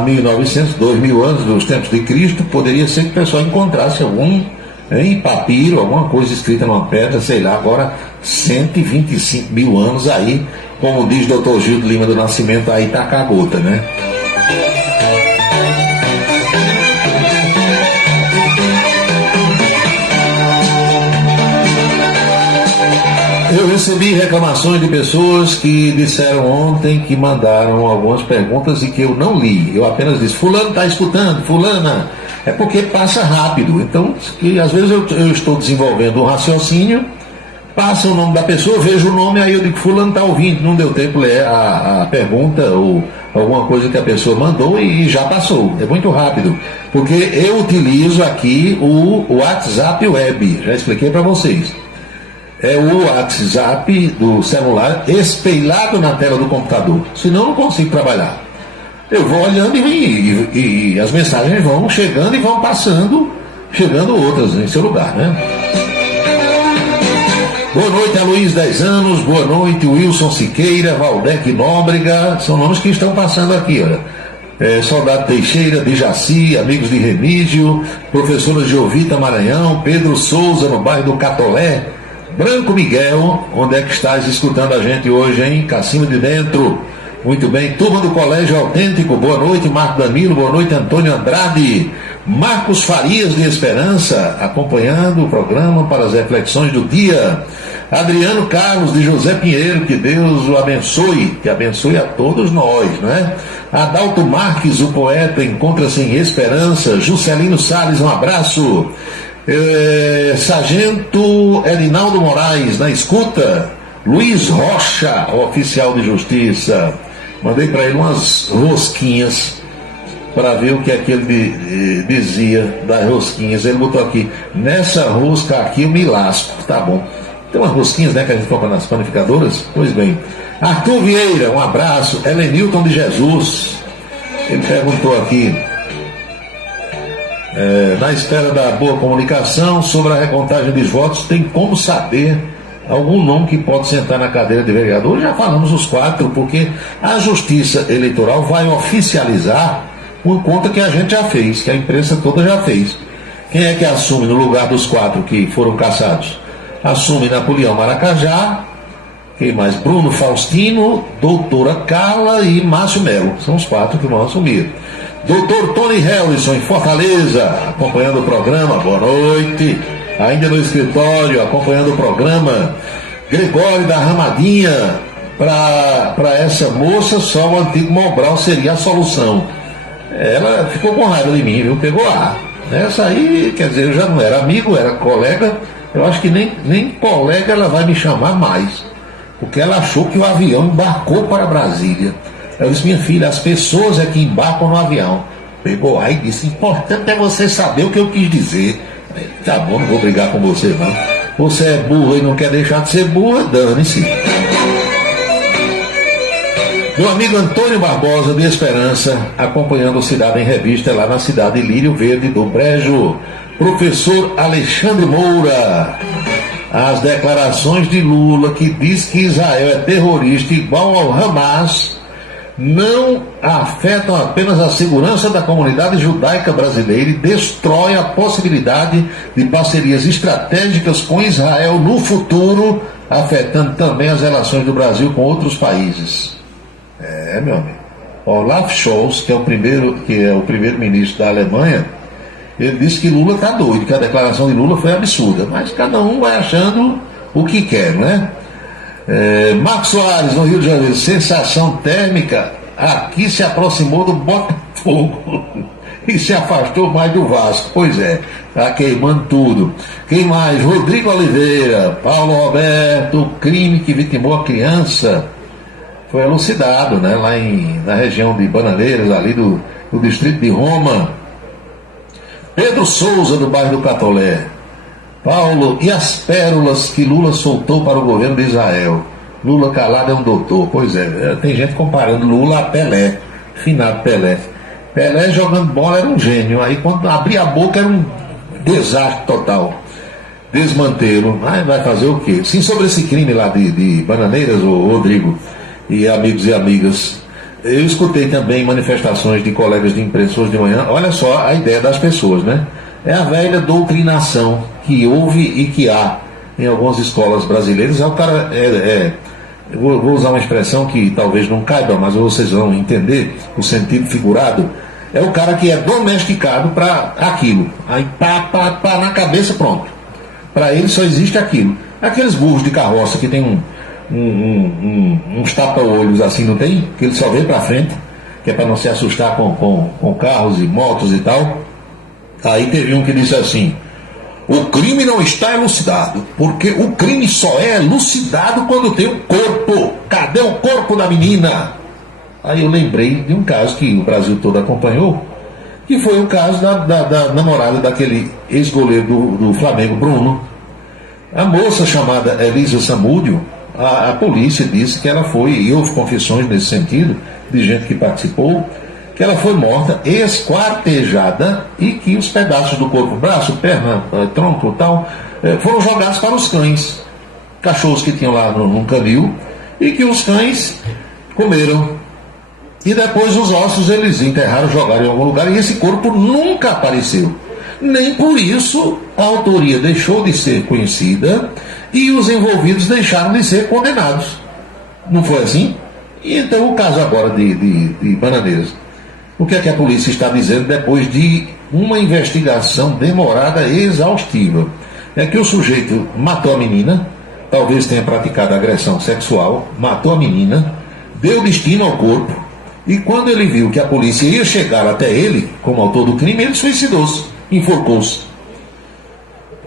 1900, 2000 anos dos tempos de Cristo, poderia ser que o pessoal encontrasse algum papiro, alguma coisa escrita numa pedra, sei lá. Agora 125 mil anos aí, como diz Dr. Gildo Lima do Nascimento, aí tá a gota, né? Eu recebi reclamações de pessoas que disseram ontem que mandaram algumas perguntas e que eu não li. Eu apenas disse, fulano está escutando, fulana. É porque passa rápido. Então, que às vezes eu estou desenvolvendo um raciocínio, passa o nome da pessoa, vejo o nome, aí eu digo, fulano está ouvindo. Não deu tempo de ler a pergunta ou alguma coisa que a pessoa mandou e já passou. É muito rápido. Porque eu utilizo aqui o WhatsApp Web. Já expliquei para vocês. É o WhatsApp do celular espelhado na tela do computador. Senão eu não consigo trabalhar. Eu vou olhando e as mensagens vão chegando e vão passando, chegando outras em seu lugar, né? Boa noite, Aloysio, 10 anos. Boa noite, Wilson Siqueira, Valdec Nóbrega. São nomes que estão passando aqui, olha. Soldado Teixeira, de Jaci, amigos de Remígio, professora Giovita Maranhão, Pedro Souza, no bairro do Catolé, Branco Miguel, onde é que estás escutando a gente hoje, hein? Cassino de Dentro. Muito bem, turma do Colégio Autêntico, boa noite, Marco Danilo, boa noite, Antônio Andrade, Marcos Farias de Esperança, acompanhando o programa para as reflexões do dia, Adriano Carlos de José Pinheiro, que Deus o abençoe, que abençoe a todos nós, não é? Adalto Marques, o poeta, encontra-se em Esperança, Juscelino Salles, um abraço, Sargento Erinaldo Moraes, na escuta, Luiz Rocha, oficial de justiça. Mandei para ele umas rosquinhas para ver o que é que ele dizia das rosquinhas. Ele botou aqui, nessa rosca aqui eu me lasco. Tá bom. Tem umas rosquinhas, né, que a gente compra nas panificadoras? Pois bem. Arthur Vieira, um abraço. Helenilton de Jesus. Ele perguntou aqui, na espera da boa comunicação sobre a recontagem dos votos, tem como saber algum nome que pode sentar na cadeira de vereador? Já falamos os 4, porque a Justiça Eleitoral vai oficializar uma conta que a gente já fez, que a imprensa toda já fez. Quem é que assume no lugar dos 4 que foram cassados? Assume Napoleão Maracajá, quem mais? Bruno Faustino, doutora Carla e Márcio Melo. São os 4 que vão assumir. Doutor Tony Harrison, em Fortaleza, acompanhando o programa, boa noite. Ainda no escritório, acompanhando o programa. Gregório da Ramadinha, para essa moça, só o antigo Mobral seria a solução. Ela ficou com raiva de mim, viu? Pegou a. Essa aí, quer dizer, eu já não era amigo, era colega. Eu acho que nem colega ela vai me chamar mais, porque ela achou que o avião embarcou para Brasília. Eu disse, minha filha, as pessoas é que embarcam no avião. Pegou a e disse, importante é você saber o que eu quis dizer. Tá bom, não vou brigar com você não. Você é burro e não quer deixar de ser burro, dane-se. Meu amigo Antônio Barbosa de Esperança, acompanhando o Cidade em Revista lá na cidade de Lírio Verde do Brejo. Professor Alexandre Moura, as declarações de Lula que diz que Israel é terrorista igual ao Hamas não afetam apenas a segurança da comunidade judaica brasileira e destrói a possibilidade de parcerias estratégicas com Israel no futuro, afetando também as relações do Brasil com outros países. Meu amigo. Olaf Scholz, que é o primeiro-ministro da Alemanha, ele disse que Lula está doido, que a declaração de Lula foi absurda, mas cada um vai achando o que quer, né? Marcos Soares, no Rio de Janeiro, sensação térmica, aqui se aproximou do Botafogo e se afastou mais do Vasco. Pois é, está queimando tudo. Quem mais? Rodrigo Oliveira, Paulo Roberto, o crime que vitimou a criança foi elucidado, né? Lá na região de Bananeiras, ali do distrito de Roma. Pedro Souza, do bairro do Catolé. Paulo, e as pérolas que Lula soltou para o governo de Israel? Lula calado é um doutor. Pois é, tem gente comparando Lula a Pelé, finado Pelé. Pelé jogando bola era um gênio, aí quando abria a boca era um desastre total. Desmantê-lo, vai fazer o quê? Sim, sobre esse crime lá de Bananeiras, o Rodrigo, e amigos e amigas, eu escutei também manifestações de colegas de imprensa hoje de manhã. Olha só a ideia das pessoas, né? É a velha doutrinação que houve e que há em algumas escolas brasileiras. O cara vou usar uma expressão que talvez não caiba, mas vocês vão entender o sentido figurado. É o cara que é domesticado para aquilo. Aí pá, na cabeça, pronto. Para ele só existe aquilo. Aqueles burros de carroça que tem uns tapa-olhos assim, não tem? Que ele só vê para frente, que é para não se assustar com carros e motos e tal. Aí teve um que disse assim: o crime não está elucidado, porque o crime só é elucidado quando tem o corpo. Cadê o corpo da menina? Aí eu lembrei de um caso que o Brasil todo acompanhou, que foi o caso da namorada daquele ex-goleiro do Flamengo, Bruno. A moça chamada Elisa Samúdio, a polícia disse que ela foi, e houve confissões nesse sentido, de gente que participou, que ela foi morta, esquartejada, e que os pedaços do corpo, braço, perna, tronco e tal, foram jogados para os cães. cachorros que tinham lá num canil e que os cães comeram. E depois os ossos eles enterraram, jogaram em algum lugar e esse corpo nunca apareceu. Nem por isso a autoria deixou de ser conhecida e os envolvidos deixaram de ser condenados. Não foi assim? E então o caso agora de Bananeiras. O que é que a polícia está dizendo depois de uma investigação demorada e exaustiva? É que o sujeito matou a menina, talvez tenha praticado agressão sexual, matou a menina, deu destino ao corpo, e quando ele viu que a polícia ia chegar até ele, como autor do crime, ele suicidou-se, enforcou-se.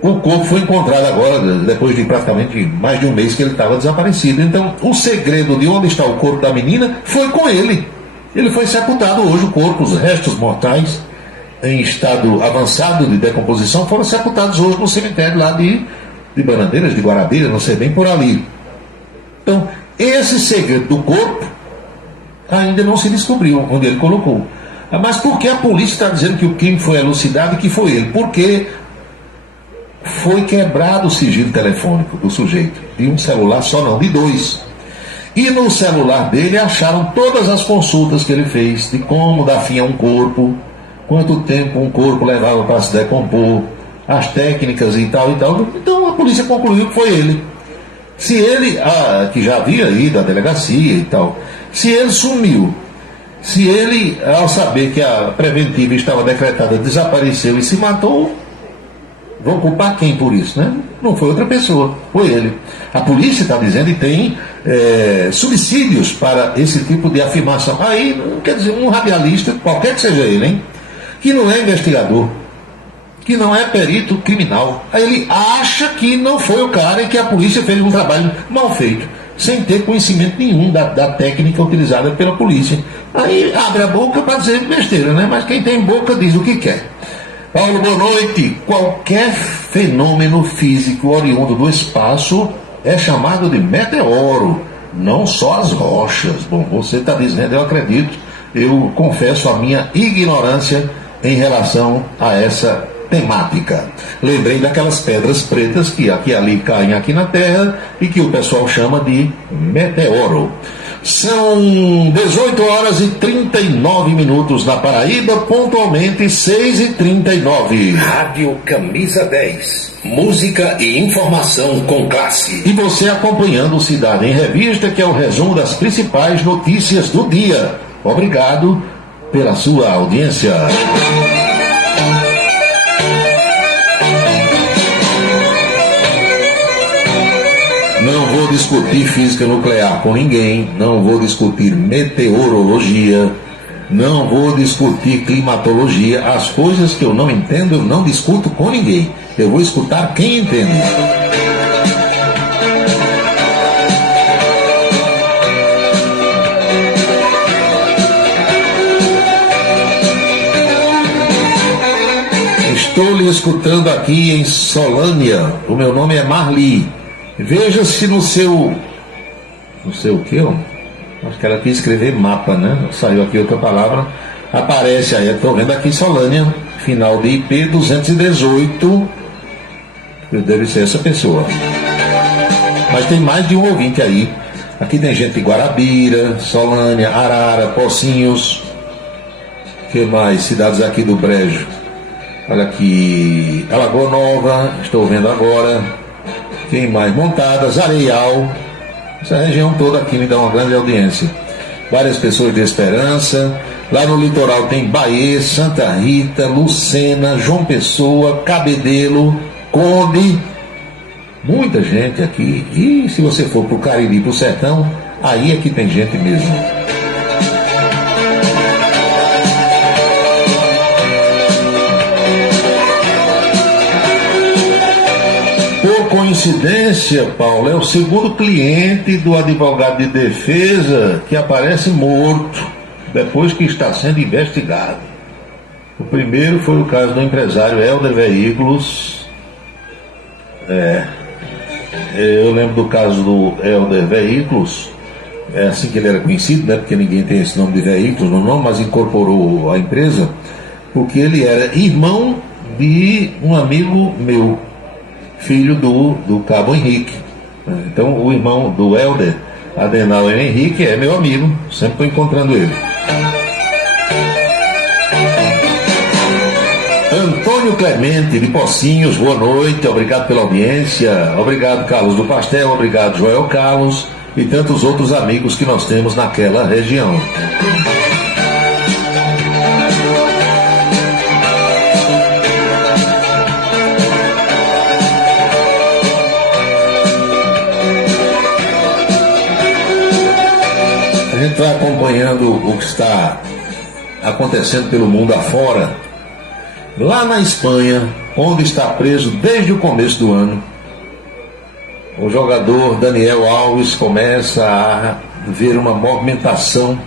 O corpo foi encontrado agora, depois de praticamente mais de um mês que ele estava desaparecido. Então, o segredo de onde está o corpo da menina foi com ele. Ele foi sepultado hoje, o corpo, os restos mortais, em estado avançado de decomposição, foram sepultados hoje no cemitério lá de Bananeiras, de Guarabira, não sei bem por ali. Então, esse segredo do corpo ainda não se descobriu onde ele colocou. Mas por que a polícia está dizendo que o crime foi elucidado e que foi ele? Porque foi quebrado o sigilo telefônico do sujeito, de um celular só não, de 2. E no celular dele acharam todas as consultas que ele fez, de como dar fim a um corpo, quanto tempo um corpo levava para se decompor, as técnicas e tal e tal. Então a polícia concluiu que foi ele. Se ele, que já havia ido à delegacia e tal, se ele sumiu, se ele, ao saber que a preventiva estava decretada, desapareceu e se matou, vão culpar quem por isso, né? Não foi outra pessoa, foi ele. A polícia está dizendo e tem subsídios para esse tipo de afirmação. Aí, quer dizer, um radialista, qualquer que seja ele, hein, que não é investigador, que não é perito criminal, aí ele acha que não foi o cara e que a polícia fez um trabalho mal feito, sem ter conhecimento nenhum da técnica utilizada pela polícia. Aí abre a boca para dizer besteira, né? Mas quem tem boca diz o que quer. Paulo, boa noite. Qualquer fenômeno físico oriundo do espaço é chamado de meteoro, não só as rochas. Bom, você está dizendo, eu acredito, eu confesso a minha ignorância em relação a essa temática. Lembrei daquelas pedras pretas que aqui e ali caem aqui na Terra e que o pessoal chama de meteoro. São 18 horas e 39 minutos na Paraíba, pontualmente 6h39. Rádio Camisa 10. Música e informação com classe. E você acompanhando o Cidade em Revista, que é o resumo das principais notícias do dia. Obrigado pela sua audiência. Não vou discutir física nuclear com ninguém, não vou discutir meteorologia, não vou discutir climatologia. As coisas que eu não entendo, eu não discuto com ninguém. Eu vou escutar quem entende. Estou lhe escutando aqui em Solânia. O meu nome é Marli. Veja se no seu o que? Acho que ela quis escrever mapa, né? Saiu aqui outra palavra. Aparece aí, estou vendo aqui Solânia, final de IP 218. Deve ser essa pessoa. Mas tem mais de um ouvinte aí. Aqui tem gente de Guarabira, Solânia, Arara, Pocinhos. Que mais? Cidades aqui do Brejo. Olha aqui, Alagoa Nova, estou vendo agora. Quem mais? Montadas, Areial. Essa região toda aqui me dá uma grande audiência. Várias pessoas de Esperança. Lá no litoral tem Bahia, Santa Rita, Lucena, João Pessoa, Cabedelo, Conde. Muita gente aqui. E se você for pro Cariri, pro Sertão, aí é que tem gente mesmo. Por coincidência, Paulo, é o segundo cliente do advogado de defesa que aparece morto depois que está sendo investigado. O primeiro foi o caso do empresário Helder Veículos. Eu lembro do caso do Helder Veículos, é assim que ele era conhecido, né? Porque ninguém tem esse nome de veículos no nome, mas incorporou a empresa, porque ele era irmão de um amigo meu, filho do Cabo Henrique. Então o irmão do Helder, Adenauer Henrique, é meu amigo, sempre estou encontrando ele. Antônio Clemente de Pocinhos, boa noite, obrigado pela audiência, obrigado Carlos do Pastel, obrigado Joel Carlos e tantos outros amigos que nós temos naquela região. A gente vai acompanhando o que está acontecendo pelo mundo afora. Lá na Espanha, onde está preso desde o começo do ano, o jogador Daniel Alves começa a ver uma movimentação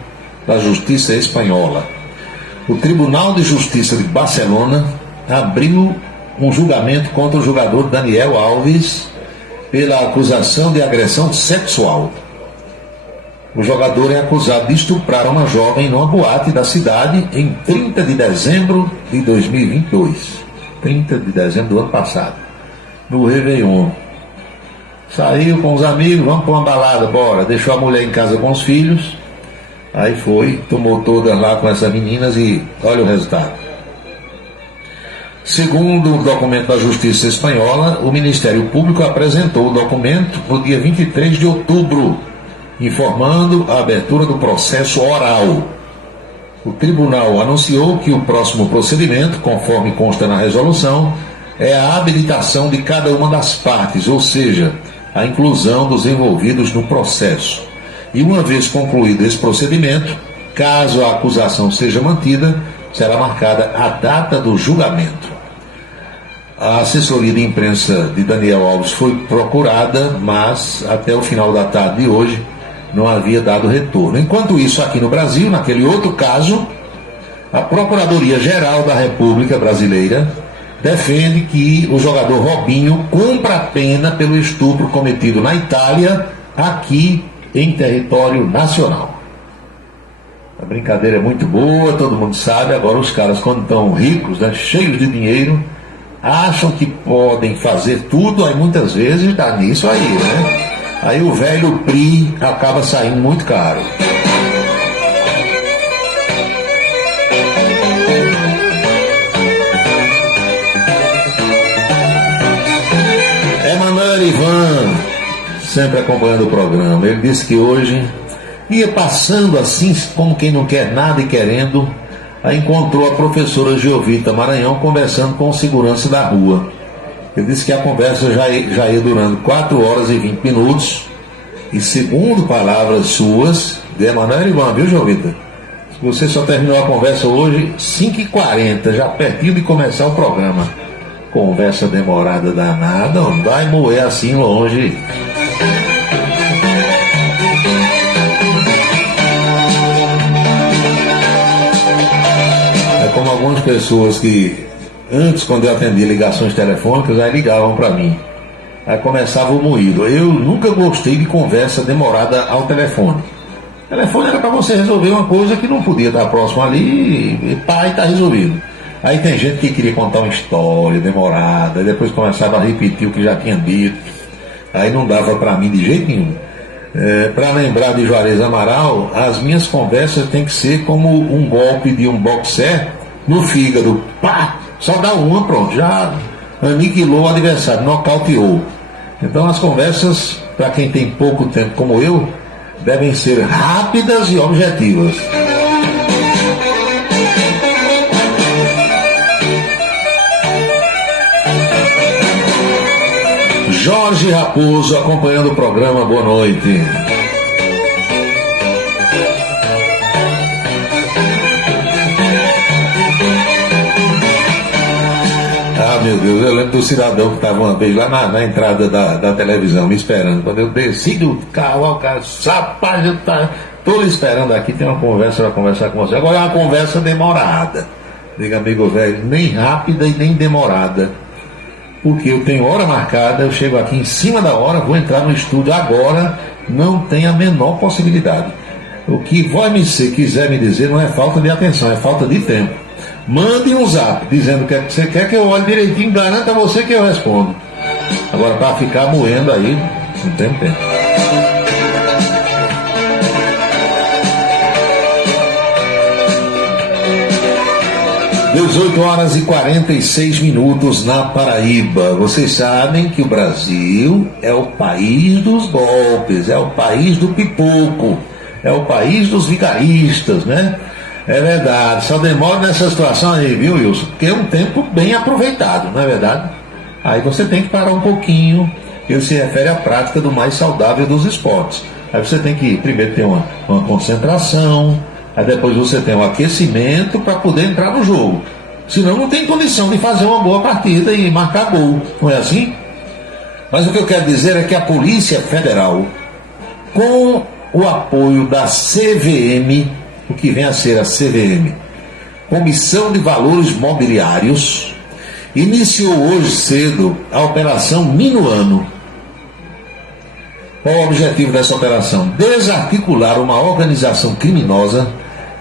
da justiça espanhola. O Tribunal de Justiça de Barcelona abriu um julgamento contra o jogador Daniel Alves pela acusação de agressão sexual. O jogador é acusado de estuprar uma jovem numa boate da cidade em 30 de dezembro de 2022. 30 de dezembro do ano passado, no Réveillon. Saiu com os amigos, vamos para uma balada, bora. Deixou a mulher em casa com os filhos. Aí foi, tomou todas lá com essas meninas e olha o resultado. Segundo o documento da Justiça Espanhola, o Ministério Público apresentou o documento no dia 23 de outubro, informando a abertura do processo oral. O tribunal anunciou que o próximo procedimento, conforme consta na resolução, é a habilitação de cada uma das partes, ou seja, a inclusão dos envolvidos no processo. E uma vez concluído esse procedimento, caso a acusação seja mantida, será marcada a data do julgamento. A assessoria de imprensa de Daniel Alves foi procurada, mas até o final da tarde de hoje não havia dado retorno. Enquanto isso, aqui no Brasil, naquele outro caso, a Procuradoria-Geral da República Brasileira defende que o jogador Robinho cumpra a pena pelo estupro cometido na Itália, aqui em território nacional. A brincadeira é muito boa, todo mundo sabe. Agora os caras, quando estão ricos, né, cheios de dinheiro, acham que podem fazer tudo, aí muitas vezes dá nisso aí, né? Aí o velho PRI acaba saindo muito caro. Emanuel Ivan, sempre acompanhando o programa, ele disse que hoje ia passando assim, como quem não quer nada e querendo, aí encontrou a professora Geovita Maranhão conversando com o segurança da rua. Ele disse que a conversa já ia durando 4 horas e 20 minutos, e segundo palavras suas, de Emanuel Ivan, viu, Geovita? Você só terminou a conversa hoje 5h40, já pertinho de começar o programa. Conversa demorada danada, não vai moer assim longe. É como algumas pessoas que antes, quando eu atendia ligações telefônicas, aí ligavam para mim. Aí começava o moído. Eu nunca gostei de conversa demorada ao telefone. O telefone era para você resolver uma coisa que não podia estar próximo ali e pá, está resolvido. Aí tem gente que queria contar uma história demorada, e depois começava a repetir o que já tinha dito. Aí não dava para mim de jeito nenhum. Para lembrar de Juarez Amaral, as minhas conversas têm que ser como um golpe de um boxer no fígado. Pá! Só dá uma, pronto, já aniquilou o adversário, nocauteou. Então as conversas, para quem tem pouco tempo como eu, devem ser rápidas e objetivas. Jorge Raposo acompanhando o programa, boa noite. Meu Deus, eu lembro do cidadão que estava uma vez lá na entrada da televisão me esperando. Quando eu desci do carro, o cara, rapaz, eu estou lhe esperando aqui, tem uma conversa para conversar com você. Agora é uma conversa demorada. Diga, amigo velho, nem rápida e nem demorada. Porque eu tenho hora marcada, eu chego aqui em cima da hora, vou entrar no estúdio agora, não tem a menor possibilidade. O que você quiser me dizer não é falta de atenção, é falta de tempo. Mande um zap dizendo que você quer que eu olhe direitinho, garanta você que eu respondo. Agora, para ficar moendo aí, Não tem tempo. 18h46 na Paraíba. Vocês sabem que o Brasil é o país dos golpes, é o país do pipoco, é o país dos vigaristas, né? É verdade, só demora nessa situação aí, viu, Wilson? Porque é um tempo bem aproveitado, não é verdade? Aí você tem que parar um pouquinho. Ele se refere à prática do mais saudável dos esportes. Aí você tem que primeiro ter uma concentração, aí depois você tem um aquecimento para poder entrar no jogo. Senão não tem condição de fazer uma boa partida e marcar gol, não é assim? Mas o que eu quero dizer é que a Polícia Federal, com o apoio da CVM, o que vem a ser a CVM, Comissão de Valores Mobiliários, iniciou hoje cedo a Operação Minuano. Qual o objetivo dessa operação? Desarticular uma organização criminosa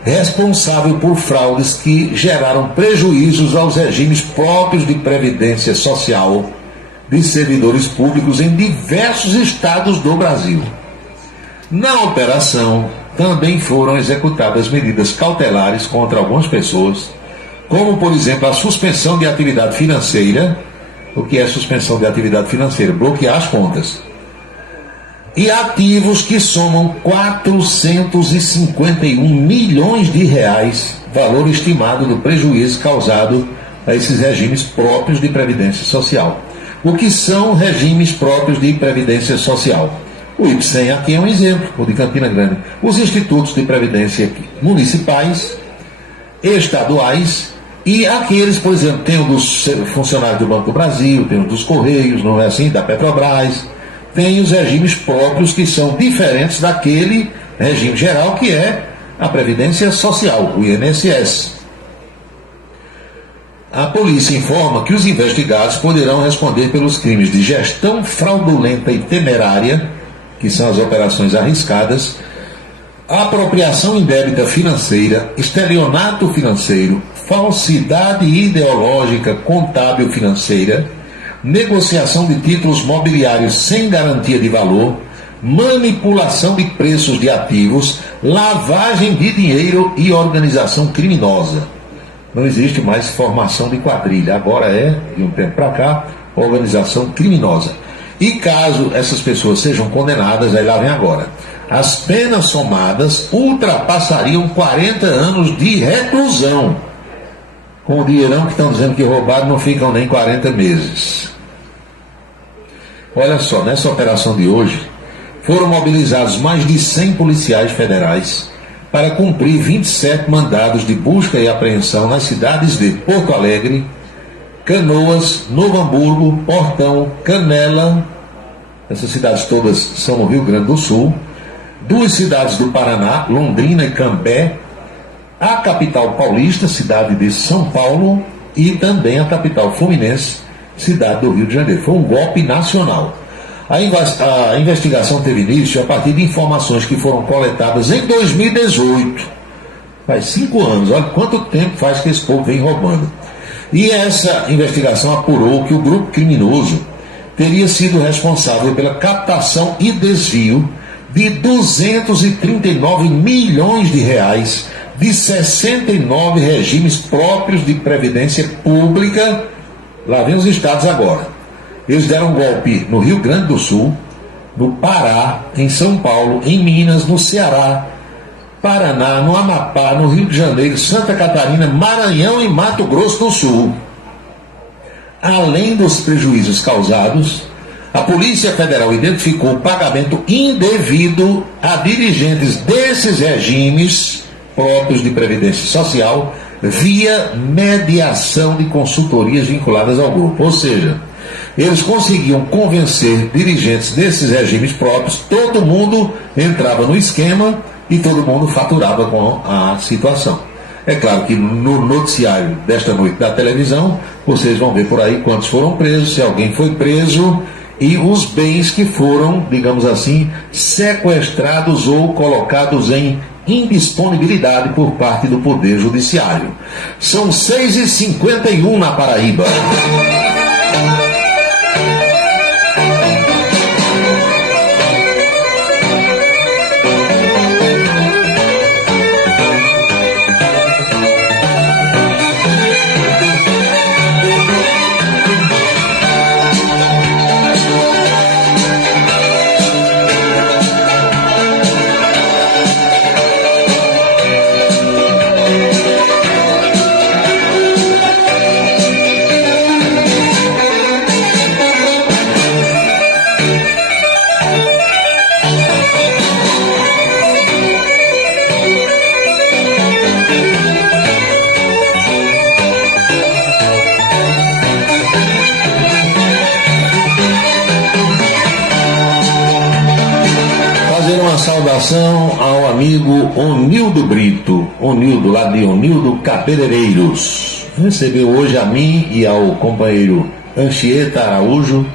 responsável por fraudes que geraram prejuízos aos regimes próprios de previdência social de servidores públicos em diversos estados do Brasil. Na operação também foram executadas medidas cautelares contra algumas pessoas, como, por exemplo, a suspensão de atividade financeira. O que é suspensão de atividade financeira? Bloquear as contas. E ativos que somam 451 milhões de reais, valor estimado do prejuízo causado a esses regimes próprios de previdência social. O que são regimes próprios de previdência social? O IPSEM aqui é um exemplo, o de Campina Grande. Os institutos de previdência aqui, municipais, estaduais e aqueles, por exemplo, tem o dos funcionários do Banco do Brasil, tem o dos Correios, não é assim, da Petrobras. Tem os regimes próprios que são diferentes daquele regime geral que é a Previdência Social, o INSS. A polícia informa que os investigados poderão responder pelos crimes de gestão fraudulenta e temerária, que são as operações arriscadas, apropriação indébita financeira, estelionato financeiro, falsidade ideológica contábil financeira, negociação de títulos mobiliários sem garantia de valor, manipulação de preços de ativos, lavagem de dinheiro e organização criminosa. Não existe mais formação de quadrilha, agora é, de um tempo para cá, organização criminosa. E caso essas pessoas sejam condenadas, aí lá vem agora, as penas somadas ultrapassariam 40 anos de reclusão. Com o dinheirão que estão dizendo que roubaram, não ficam nem 40 meses. Olha só, nessa operação de hoje, foram mobilizados mais de 100 policiais federais para cumprir 27 mandados de busca e apreensão nas cidades de Porto Alegre, Canoas, Novo Hamburgo, Portão, Canela, essas cidades todas são no Rio Grande do Sul, 2 cidades do Paraná, Londrina e Cambé, a capital paulista, cidade de São Paulo, e também a capital fluminense, cidade do Rio de Janeiro. Foi um golpe nacional. A investigação teve início a partir de informações que foram coletadas em 2018. Faz 5 anos, olha quanto tempo faz que esse povo vem roubando. E essa investigação apurou que o grupo criminoso teria sido responsável pela captação e desvio de 239 milhões de reais de 69 regimes próprios de previdência pública. Lá vem os estados agora. Eles deram um golpe no Rio Grande do Sul, no Pará, em São Paulo, em Minas, no Ceará, Paraná, no Amapá, no Rio de Janeiro, Santa Catarina, Maranhão e Mato Grosso do Sul. Além dos prejuízos causados, a Polícia Federal identificou o pagamento indevido a dirigentes desses regimes próprios de previdência social via mediação de consultorias vinculadas ao grupo. Ou seja, eles conseguiam convencer dirigentes desses regimes próprios, todo mundo entrava no esquema e todo mundo faturava com a situação. É claro que no noticiário desta noite da televisão, vocês vão ver por aí quantos foram presos, se alguém foi preso e os bens que foram, digamos assim, sequestrados ou colocados em indisponibilidade por parte do Poder Judiciário. São 6h51 na Paraíba. Uma saudação ao amigo Onildo Brito, Onildo, lá de Onildo Cabeleireiros. Recebeu hoje a mim e ao companheiro Anchieta Araújo,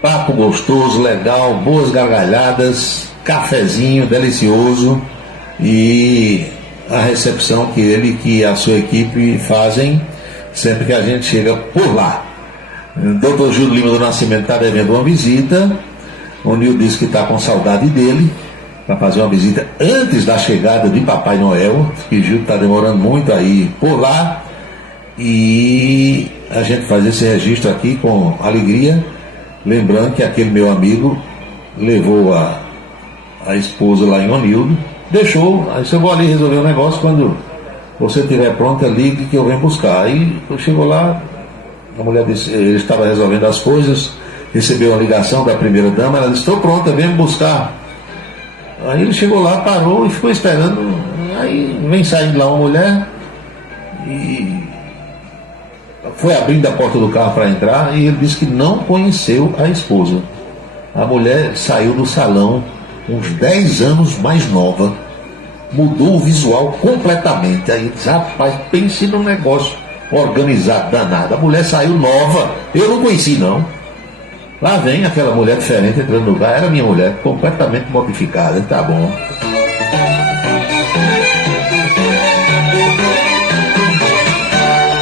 papo gostoso, legal, boas gargalhadas, cafezinho delicioso e a recepção que ele e a sua equipe fazem sempre que a gente chega por lá. Dr. Gildo Lima do Nascimento está devendo uma visita. O Nil disse que está com saudade dele, para fazer uma visita antes da chegada de Papai Noel, que Gildo está demorando muito aí por lá, e a gente faz esse registro aqui com alegria, lembrando que aquele meu amigo levou a esposa lá em Onildo, deixou, aí eu vou ali resolver o negócio, quando você estiver pronta, ligue que eu venho buscar. Aí chegou lá, a mulher disse, ele estava resolvendo as coisas, recebeu uma ligação da primeira dama, ela disse, estou pronta, vem me buscar. Aí ele chegou lá, parou e ficou esperando. Aí vem saindo lá uma mulher e foi abrindo a porta do carro para entrar, e ele disse que não conheceu a esposa. A mulher saiu do salão uns 10 anos mais nova, mudou o visual completamente. Aí ele disse, rapaz, pense num negócio organizado danado. A mulher saiu nova, eu não conheci não. Lá vem aquela mulher diferente entrando no lugar, era minha mulher, completamente modificada, tá bom.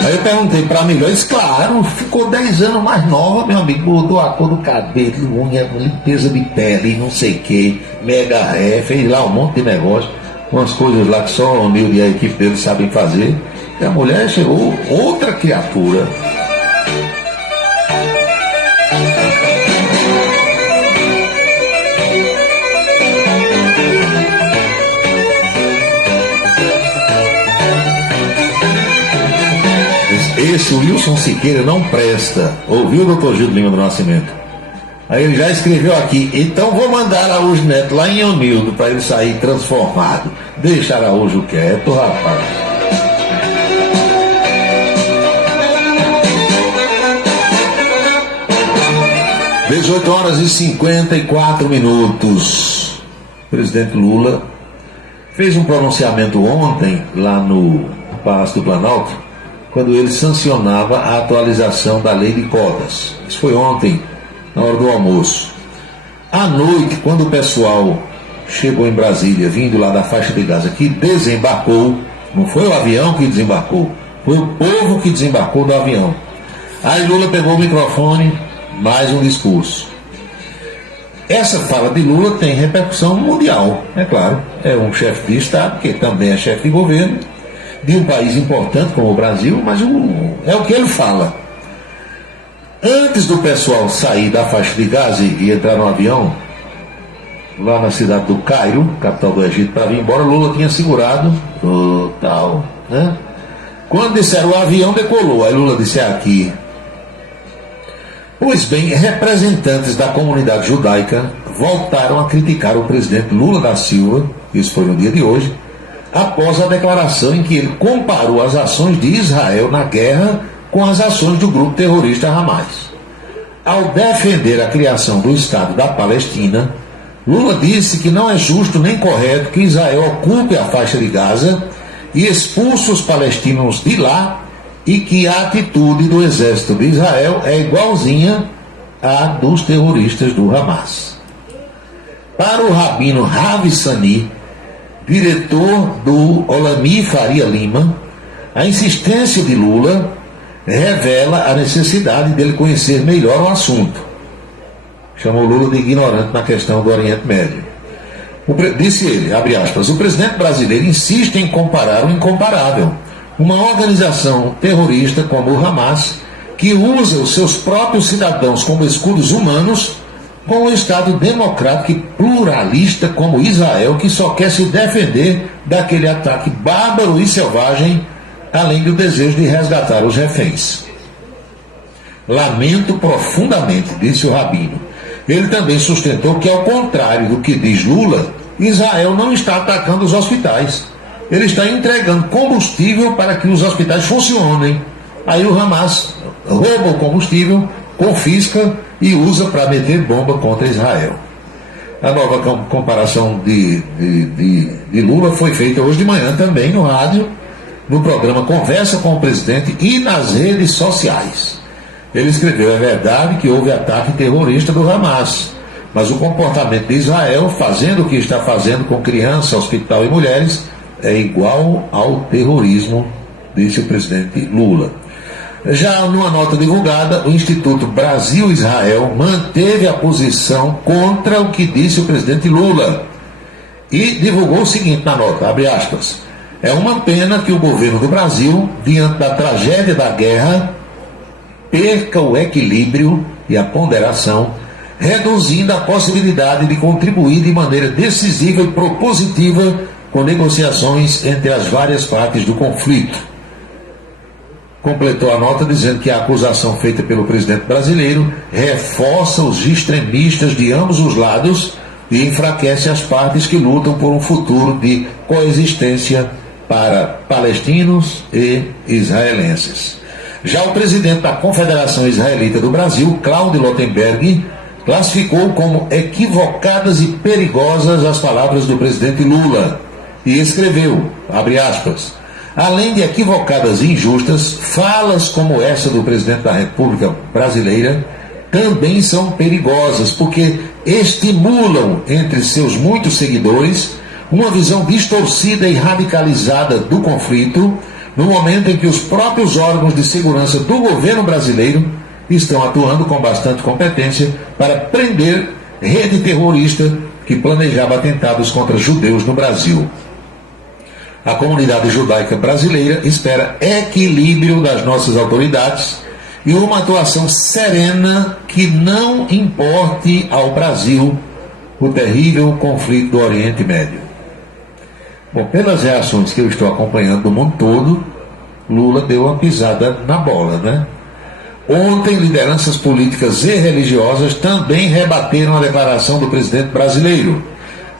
Aí eu perguntei pra mim, ele disse, claro, ficou 10 anos mais nova, meu amigo, mudou a cor do cabelo, unha, limpeza de pele, não sei o que, mega ré, fez lá um monte de negócio, umas coisas lá que só o Nil e a equipe dele sabem fazer, e a mulher chegou outra criatura. Esse Wilson Siqueira não presta. Ouviu o Dr. Gildo Lima do Nascimento? Aí ele já escreveu aqui, então vou mandar Araújo Neto lá em Onildo para ele sair transformado. Deixa Araújo quieto, rapaz. Às 18 horas e 54 minutos. O presidente Lula fez um pronunciamento ontem lá no Palácio do Planalto, quando ele sancionava a atualização da lei de cotas. Isso foi ontem, na hora do almoço. À noite, quando o pessoal chegou em Brasília, vindo lá da faixa de Gaza, que desembarcou, não foi o avião que desembarcou, foi o povo que desembarcou do avião. Aí Lula pegou o microfone, mais um discurso. Essa fala de Lula tem repercussão mundial, é claro. É um chefe de Estado, que também é chefe de governo, de um país importante como o Brasil, mas é o que ele fala. Antes do pessoal sair da faixa de Gaza e entrar no avião, lá na cidade do Cairo, capital do Egito, para vir embora, Lula tinha segurado tal, né? Quando disseram o avião decolou, aí Lula disse, é aqui. Pois bem, representantes da comunidade judaica voltaram a criticar o presidente Lula da Silva, isso foi no dia de hoje, após a declaração em que ele comparou as ações de Israel na guerra com as ações do grupo terrorista Hamas. Ao defender a criação do Estado da Palestina, Lula disse que não é justo nem correto que Israel ocupe a faixa de Gaza e expulse os palestinos de lá, e que a atitude do exército de Israel é igualzinha à dos terroristas do Hamas. Para o rabino Ravi Sani, diretor do Olami Faria Lima, a insistência de Lula revela a necessidade dele conhecer melhor o assunto. Chamou Lula de ignorante na questão do Oriente Médio. Disse ele, abre aspas, o presidente brasileiro insiste em comparar o incomparável. Uma organização terrorista como o Hamas, que usa os seus próprios cidadãos como escudos humanos, com um Estado democrático e pluralista como Israel, que só quer se defender daquele ataque bárbaro e selvagem, além do desejo de resgatar os reféns. Lamento profundamente, disse o rabino, Ele também sustentou que, ao contrário do que diz Lula, Israel não está atacando os hospitais. Ele está entregando combustível para que os hospitais funcionem. Aí o Hamas rouba o combustível, confisca e usa para meter bomba contra Israel. A nova comparação de Lula foi feita hoje de manhã também no rádio, no programa Conversa com o Presidente e nas redes sociais. Ele escreveu: é verdade que houve ataque terrorista do Hamas, mas o comportamento de Israel, fazendo o que está fazendo com crianças, hospital e mulheres, é igual ao terrorismo, disse o presidente Lula. Já numa nota divulgada, o Instituto Brasil-Israel manteve a posição contra o que disse o presidente Lula e divulgou o seguinte na nota, abre aspas: é uma pena que o governo do Brasil, diante da tragédia da guerra, perca o equilíbrio e a ponderação, reduzindo a possibilidade de contribuir de maneira decisiva e propositiva com negociações entre as várias partes do conflito. Completou a nota dizendo que a acusação feita pelo presidente brasileiro reforça os extremistas de ambos os lados e enfraquece as partes que lutam por um futuro de coexistência para palestinos e israelenses. Já o presidente da Confederação Israelita do Brasil, Cláudio Lotenberg, classificou como equivocadas e perigosas as palavras do presidente Lula e escreveu, abre aspas: além de equivocadas e injustas, falas como essa do presidente da República Brasileira também são perigosas, porque estimulam entre seus muitos seguidores uma visão distorcida e radicalizada do conflito, no momento em que os próprios órgãos de segurança do governo brasileiro estão atuando com bastante competência para prender rede terrorista que planejava atentados contra judeus no Brasil. A comunidade judaica brasileira espera equilíbrio das nossas autoridades e uma atuação serena que não importe ao Brasil o terrível conflito do Oriente Médio. Bom, pelas reações que eu estou acompanhando do mundo todo, Lula deu uma pisada na bola, né? Ontem, lideranças políticas e religiosas também rebateram a declaração do presidente brasileiro.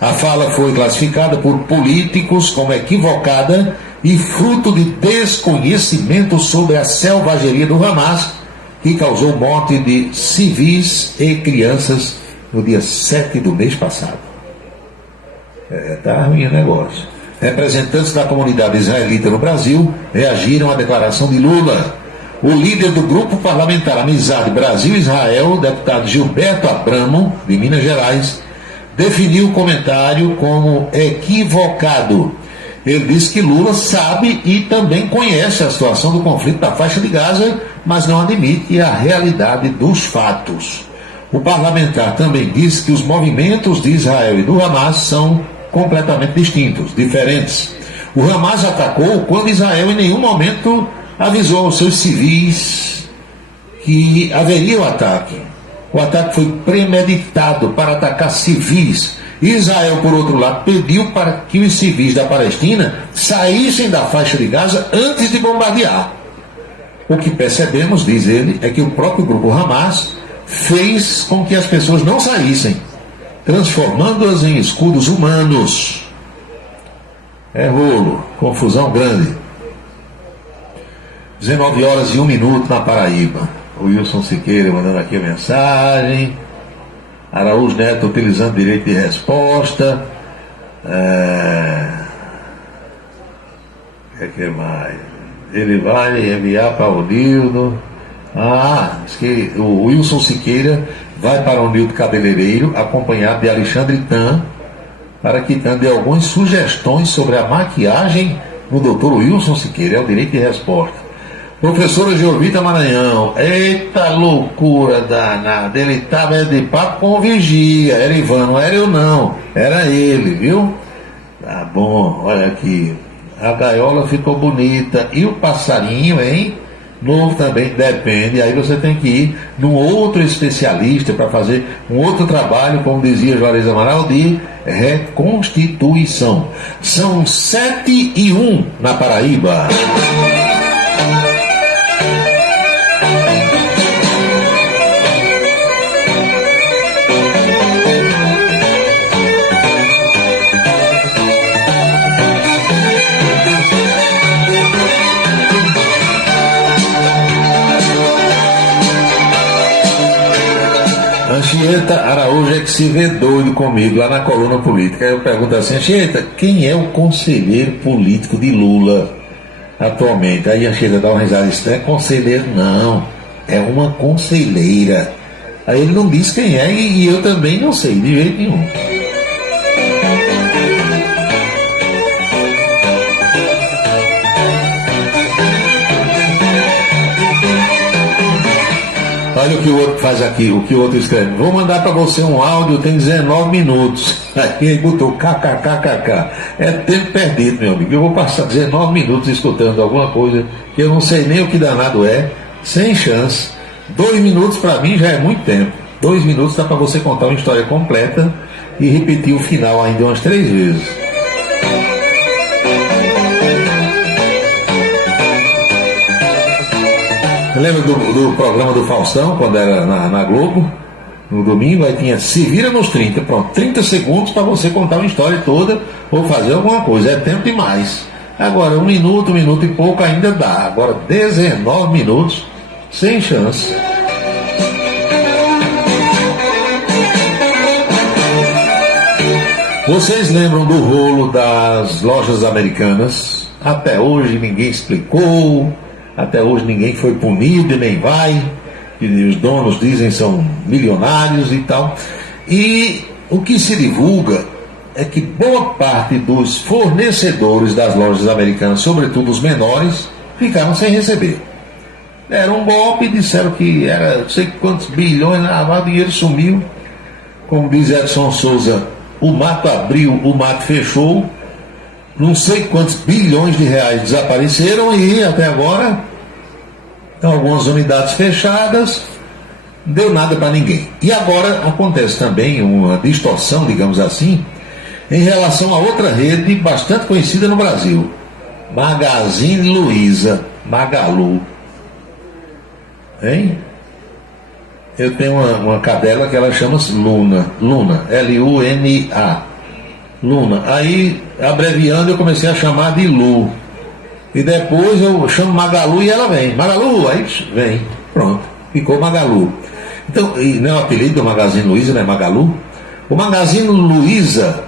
A fala foi classificada por políticos como equivocada e fruto de desconhecimento sobre a selvageria do Hamas, que causou morte de civis e crianças no dia 7 do mês passado. Tá ruim o negócio. Representantes da comunidade israelita no Brasil reagiram à declaração de Lula. O líder do grupo parlamentar Amizade Brasil-Israel, deputado Gilberto Abramo, de Minas Gerais, definiu o comentário como equivocado. Ele disse que Lula sabe e também conhece a situação do conflito da faixa de Gaza, mas não admite a realidade dos fatos. O parlamentar também disse que os movimentos de Israel e do Hamas são completamente distintos, diferentes. O Hamas atacou quando Israel em nenhum momento avisou aos seus civis que haveria o ataque. O ataque foi premeditado para atacar civis. Israel, por outro lado, pediu para que os civis da Palestina saíssem da faixa de Gaza antes de bombardear. O que percebemos, diz ele, é que o próprio grupo Hamas fez com que as pessoas não saíssem, transformando-as em escudos humanos. É rolo, confusão grande. 19h01 na Paraíba. O Wilson Siqueira mandando aqui a mensagem. Araújo Neto utilizando direito de resposta. O que mais? Ele vai enviar para o Nildo. Diz que o Wilson Siqueira vai para o Nildo Cabeleireiro, acompanhado de Alexandre Tan, para que Tan dê algumas sugestões sobre a maquiagem no doutor Wilson Siqueira. É o direito de resposta. Professora Geovita Maranhão, eita loucura danada, ele estava de papo com o vigia, era Ivan, não era eu não, era ele, viu? Tá bom, olha aqui, a gaiola ficou bonita, e o passarinho, hein? Novo também, depende, aí você tem que ir num outro especialista para fazer um outro trabalho, como dizia Juarez Amaral, de reconstituição. São 7h01 na Paraíba. Anchieta Araújo é que se vê doido comigo lá na coluna política. Aí eu pergunto assim, Anchieta, quem é o conselheiro político de Lula atualmente? Aí a Anchieta dá uma risada, isso não é conselheiro não, é uma conselheira. Aí ele não diz quem é e eu também não sei, de jeito nenhum. Olha o que o outro faz aqui, o que o outro escreve. Vou mandar para você um áudio, tem 19 minutos. Aí ele botou kkkk. É tempo perdido, meu amigo. Eu vou passar 19 minutos escutando alguma coisa que eu não sei nem o que danado é, sem chance. 2 minutos para mim já é muito tempo. 2 minutos dá para você contar uma história completa e repetir o final ainda umas 3 vezes. Lembra do programa do Faustão, quando era na Globo, no domingo, aí tinha Se Vira nos 30, pronto, 30 segundos para você contar uma história toda ou fazer alguma coisa, é tempo demais. Agora, 1 minuto, 1 minuto e pouco ainda dá, agora 19 minutos, sem chance. Vocês lembram do rolo das lojas americanas? Até hoje ninguém explicou. Até hoje ninguém foi punido e nem vai, e os donos dizem são milionários e tal. E o que se divulga é que boa parte dos fornecedores das lojas americanas, sobretudo os menores, ficaram sem receber. Deram um golpe, disseram que era não sei quantos bilhões, o dinheiro sumiu. Como diz Edson Souza, o mato abriu, o mato fechou. Não sei quantos bilhões de reais desapareceram e até agora algumas unidades fechadas, não deu nada para ninguém. E agora acontece também uma distorção, digamos assim, em relação a outra rede bastante conhecida no Brasil, Magazine Luiza, Magalu. Hein? Eu tenho uma cadela que ela chama-se Luna, Luna. Luna. Aí, abreviando, eu comecei a chamar de Lu. E depois eu chamo Magalu e ela vem. Magalu, aí vem. Pronto, ficou Magalu. Então, e não é o apelido do Magazine Luiza, não é Magalu? O Magazine Luiza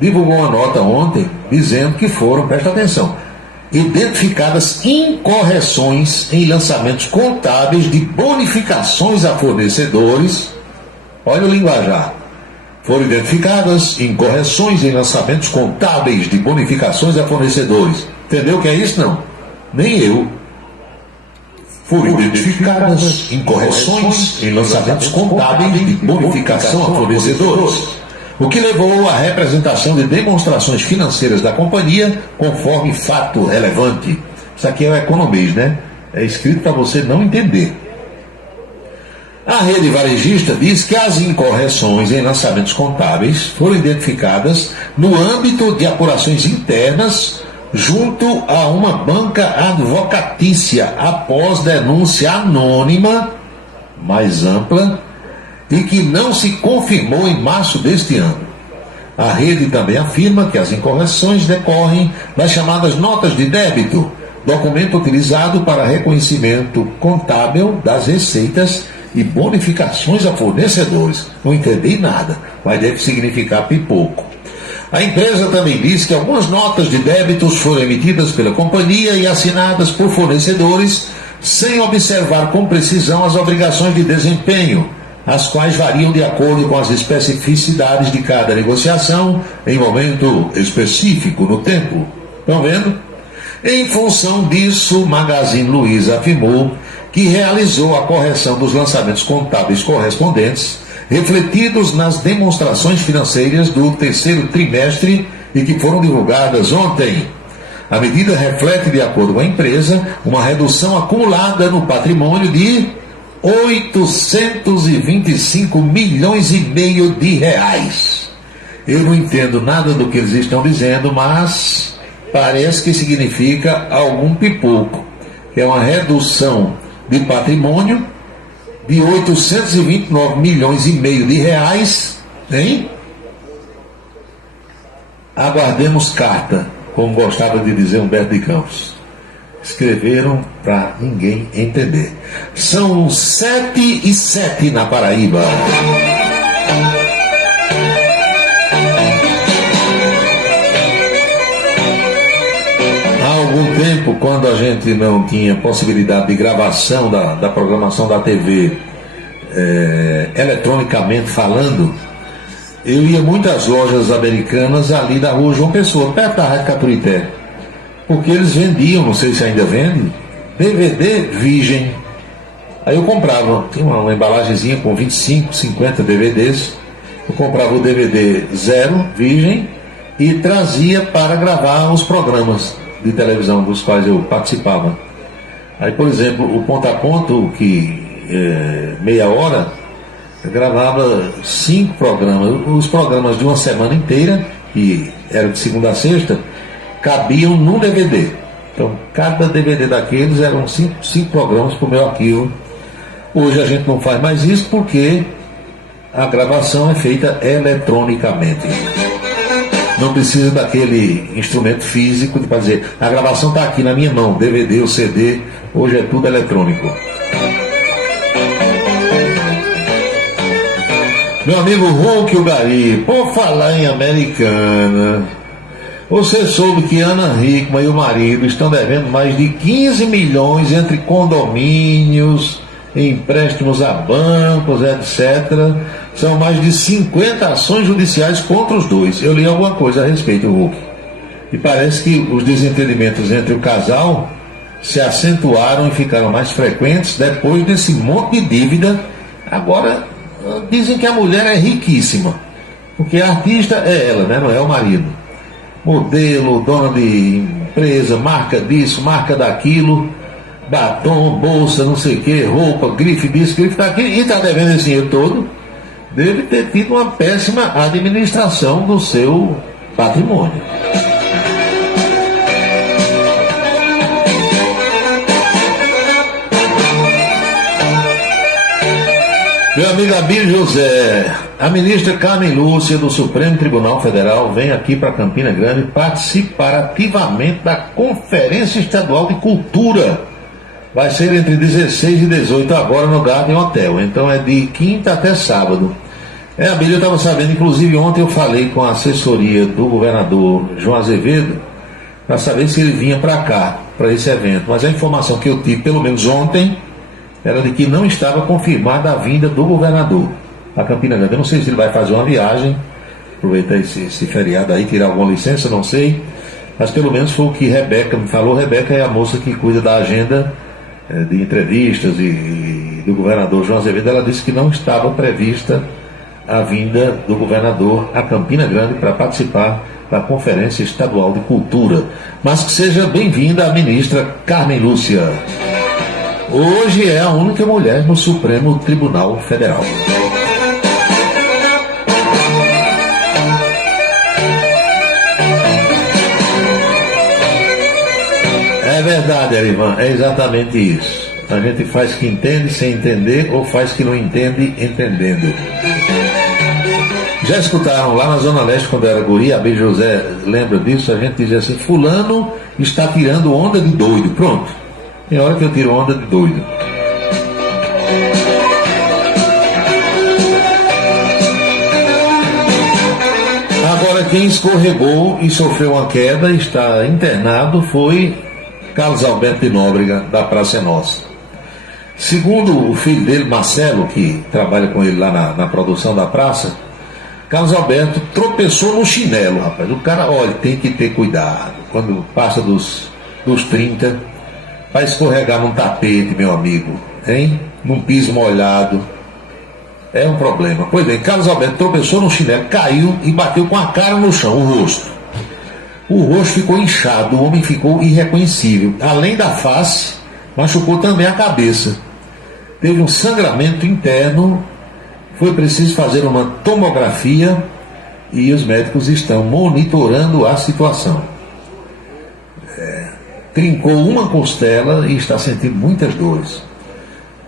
divulgou uma nota ontem dizendo que foram, presta atenção, identificadas incorreções em lançamentos contábeis de bonificações a fornecedores. Olha o linguajar. Foram identificadas incorreções em lançamentos contábeis de bonificações a fornecedores. Entendeu o que é isso? Não. Nem eu. Foram identificadas incorreções em lançamentos contábeis de bonificação a fornecedores, o que levou à representação de demonstrações financeiras da companhia conforme fato relevante. Isso aqui é o economês, né? É escrito para você não entender. A rede varejista diz que as incorreções em lançamentos contábeis foram identificadas no âmbito de apurações internas junto a uma banca advocatícia após denúncia anônima mais ampla e que não se confirmou em março deste ano. A rede também afirma que as incorreções decorrem das chamadas notas de débito, documento utilizado para reconhecimento contábil das receitas e bonificações a fornecedores. Não entendi nada, mas deve significar pipoco. A empresa também diz que algumas notas de débitos foram emitidas pela companhia e assinadas por fornecedores sem observar com precisão as obrigações de desempenho, as quais variam de acordo com as especificidades de cada negociação em momento específico no tempo. Estão vendo? Em função disso, Magazine Luiza afirmou que realizou a correção dos lançamentos contábeis correspondentes, refletidos nas demonstrações financeiras do terceiro trimestre e que foram divulgadas ontem. A medida reflete, de acordo com a empresa, uma redução acumulada no patrimônio de 825 milhões e meio de reais. Eu não entendo nada do que eles estão dizendo, mas parece que significa algum pipoco, que é uma redução de patrimônio de 829 milhões e meio de reais, hein? Aguardemos carta, como gostava de dizer Humberto de Campos. Escreveram para ninguém entender. São 7h07 na Paraíba. tempo, quando a gente não tinha possibilidade de gravação da programação da TV eletronicamente falando, eu ia muitas lojas americanas ali da rua João Pessoa, perto da Rádio Caturité, porque eles vendiam, não sei se ainda vende, DVD virgem. Aí eu comprava, tinha uma embalagenzinha com 25, 50 DVDs, eu comprava o DVD zero, virgem, e trazia para gravar os programas de televisão dos quais eu participava. Aí, por exemplo, o Ponto a Ponto, que meia hora, eu gravava 5 programas. Os programas de uma semana inteira, que eram de segunda a sexta, cabiam num DVD. Então, cada DVD daqueles eram 5 programas para o meu arquivo. Hoje a gente não faz mais isso porque a gravação é feita eletronicamente. Não precisa daquele instrumento físico para dizer, a gravação está aqui na minha mão, DVD ou CD, hoje é tudo eletrônico. Meu amigo Hulk Ugari, por falar em Americana, você soube que Ana Hickman e o marido estão devendo mais de 15 milhões entre condomínios, empréstimos a bancos, etc. São mais de 50 ações judiciais contra os dois. Eu li alguma coisa a respeito, Hulk. E parece que os desentendimentos entre o casal se acentuaram e ficaram mais frequentes depois desse monte de dívida. Agora, dizem que a mulher é riquíssima, porque a artista é ela, né? Não é o marido. Modelo, dona de empresa, marca disso, marca daquilo, batom, bolsa, não sei o que, roupa, grife disso, grife daquilo, e está devendo esse dinheiro todo. Deve ter tido uma péssima administração do seu patrimônio. Meu amigo Abílio José, a ministra Carmen Lúcia do Supremo Tribunal Federal vem aqui para Campina Grande participar ativamente da Conferência Estadual de Cultura. Vai ser entre 16 e 18 agora no Garden Hotel, então é de quinta até sábado. Abílio, eu estava sabendo, inclusive ontem eu falei com a assessoria do governador João Azevedo para saber se ele vinha para cá, para esse evento, mas a informação que eu tive, pelo menos ontem, era de que não estava confirmada a vinda do governador a Campina Grande. Eu não sei se ele vai fazer uma viagem, aproveitar esse feriado aí, tirar alguma licença, não sei, mas pelo menos foi o que Rebeca me falou. Rebeca é a moça que cuida da agenda de entrevistas e do governador João Azevedo. Ela disse que não estava prevista a vinda do governador a Campina Grande para participar da Conferência Estadual de Cultura, mas que seja bem-vinda a ministra Carmen Lúcia. Hoje é a única mulher no Supremo Tribunal Federal. É verdade, Erivan, é exatamente isso. A gente faz que entende sem entender ou faz que não entende entendendo. Já escutaram lá na Zona Leste, quando era guri, a B. José lembra disso, a gente dizia assim, fulano está tirando onda de doido. Pronto, tem hora que eu tiro onda de doido. Agora, quem escorregou e sofreu uma queda e está internado foi Carlos Alberto de Nóbrega, da Praça é Nossa. Segundo o filho dele, Marcelo, que trabalha com ele lá na produção da praça, Carlos Alberto tropeçou no chinelo, rapaz. O cara, olha, tem que ter cuidado. Quando passa dos 30, vai escorregar num tapete, meu amigo, hein? Num piso molhado. É um problema. Pois bem, Carlos Alberto tropeçou no chinelo, caiu e bateu com a cara no chão, o rosto. O rosto ficou inchado, o homem ficou irreconhecível. Além da face, machucou também a cabeça. Teve um sangramento interno, foi preciso fazer uma tomografia e os médicos estão monitorando a situação. Trincou uma costela e está sentindo muitas dores.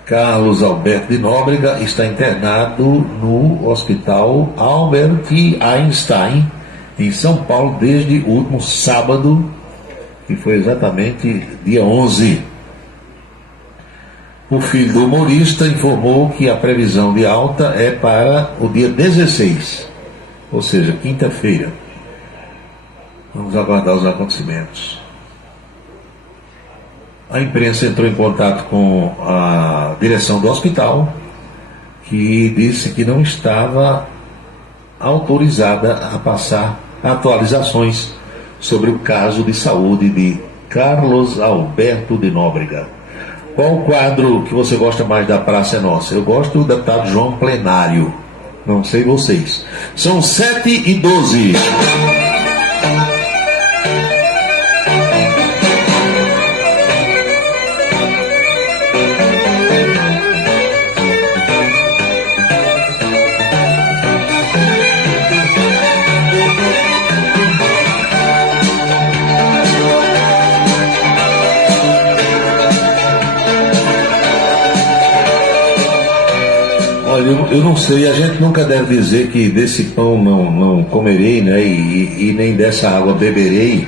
Carlos Alberto de Nóbrega está internado no Hospital Albert Einstein, em São Paulo, desde o último sábado, que foi exatamente dia 11. O filho do humorista informou que a previsão de alta é para o dia 16, ou seja, quinta-feira. Vamos aguardar os acontecimentos. A imprensa entrou em contato com a direção do hospital, que disse que não estava autorizada a passar atualizações sobre o caso de saúde de Carlos Alberto de Nóbrega. Qual o quadro que você gosta mais da Praça é Nossa? Eu gosto do deputado João Plenário. Não sei vocês. São 7h12. Eu não sei, a gente nunca deve dizer que desse pão não comerei, né, e nem dessa água beberei,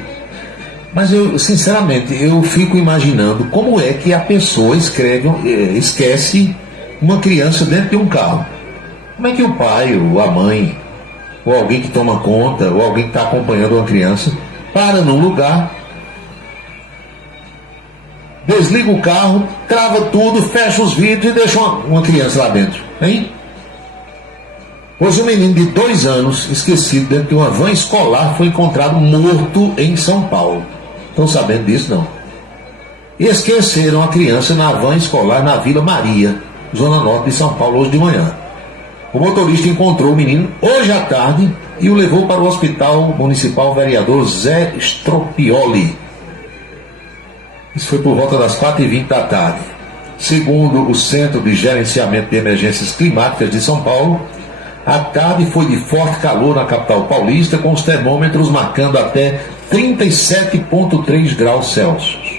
mas eu, sinceramente, eu fico imaginando como é que a pessoa esquece uma criança dentro de um carro. Como é que o pai, ou a mãe, ou alguém que toma conta, ou alguém que está acompanhando uma criança, para num lugar, desliga o carro, trava tudo, fecha os vidros e deixa uma criança lá dentro, hein? Pois um menino de 2 anos, esquecido dentro de uma van escolar, foi encontrado morto em São Paulo. Estão sabendo disso, não? Esqueceram a criança na van escolar na Vila Maria, zona norte de São Paulo, hoje de manhã. O motorista encontrou o menino hoje à tarde e o levou para o Hospital Municipal Vereador Zé Stropioli. Isso foi por volta das 4h20 da tarde. Segundo o Centro de Gerenciamento de Emergências Climáticas de São Paulo, a tarde foi de forte calor na capital paulista, com os termômetros marcando até 37,3 graus Celsius.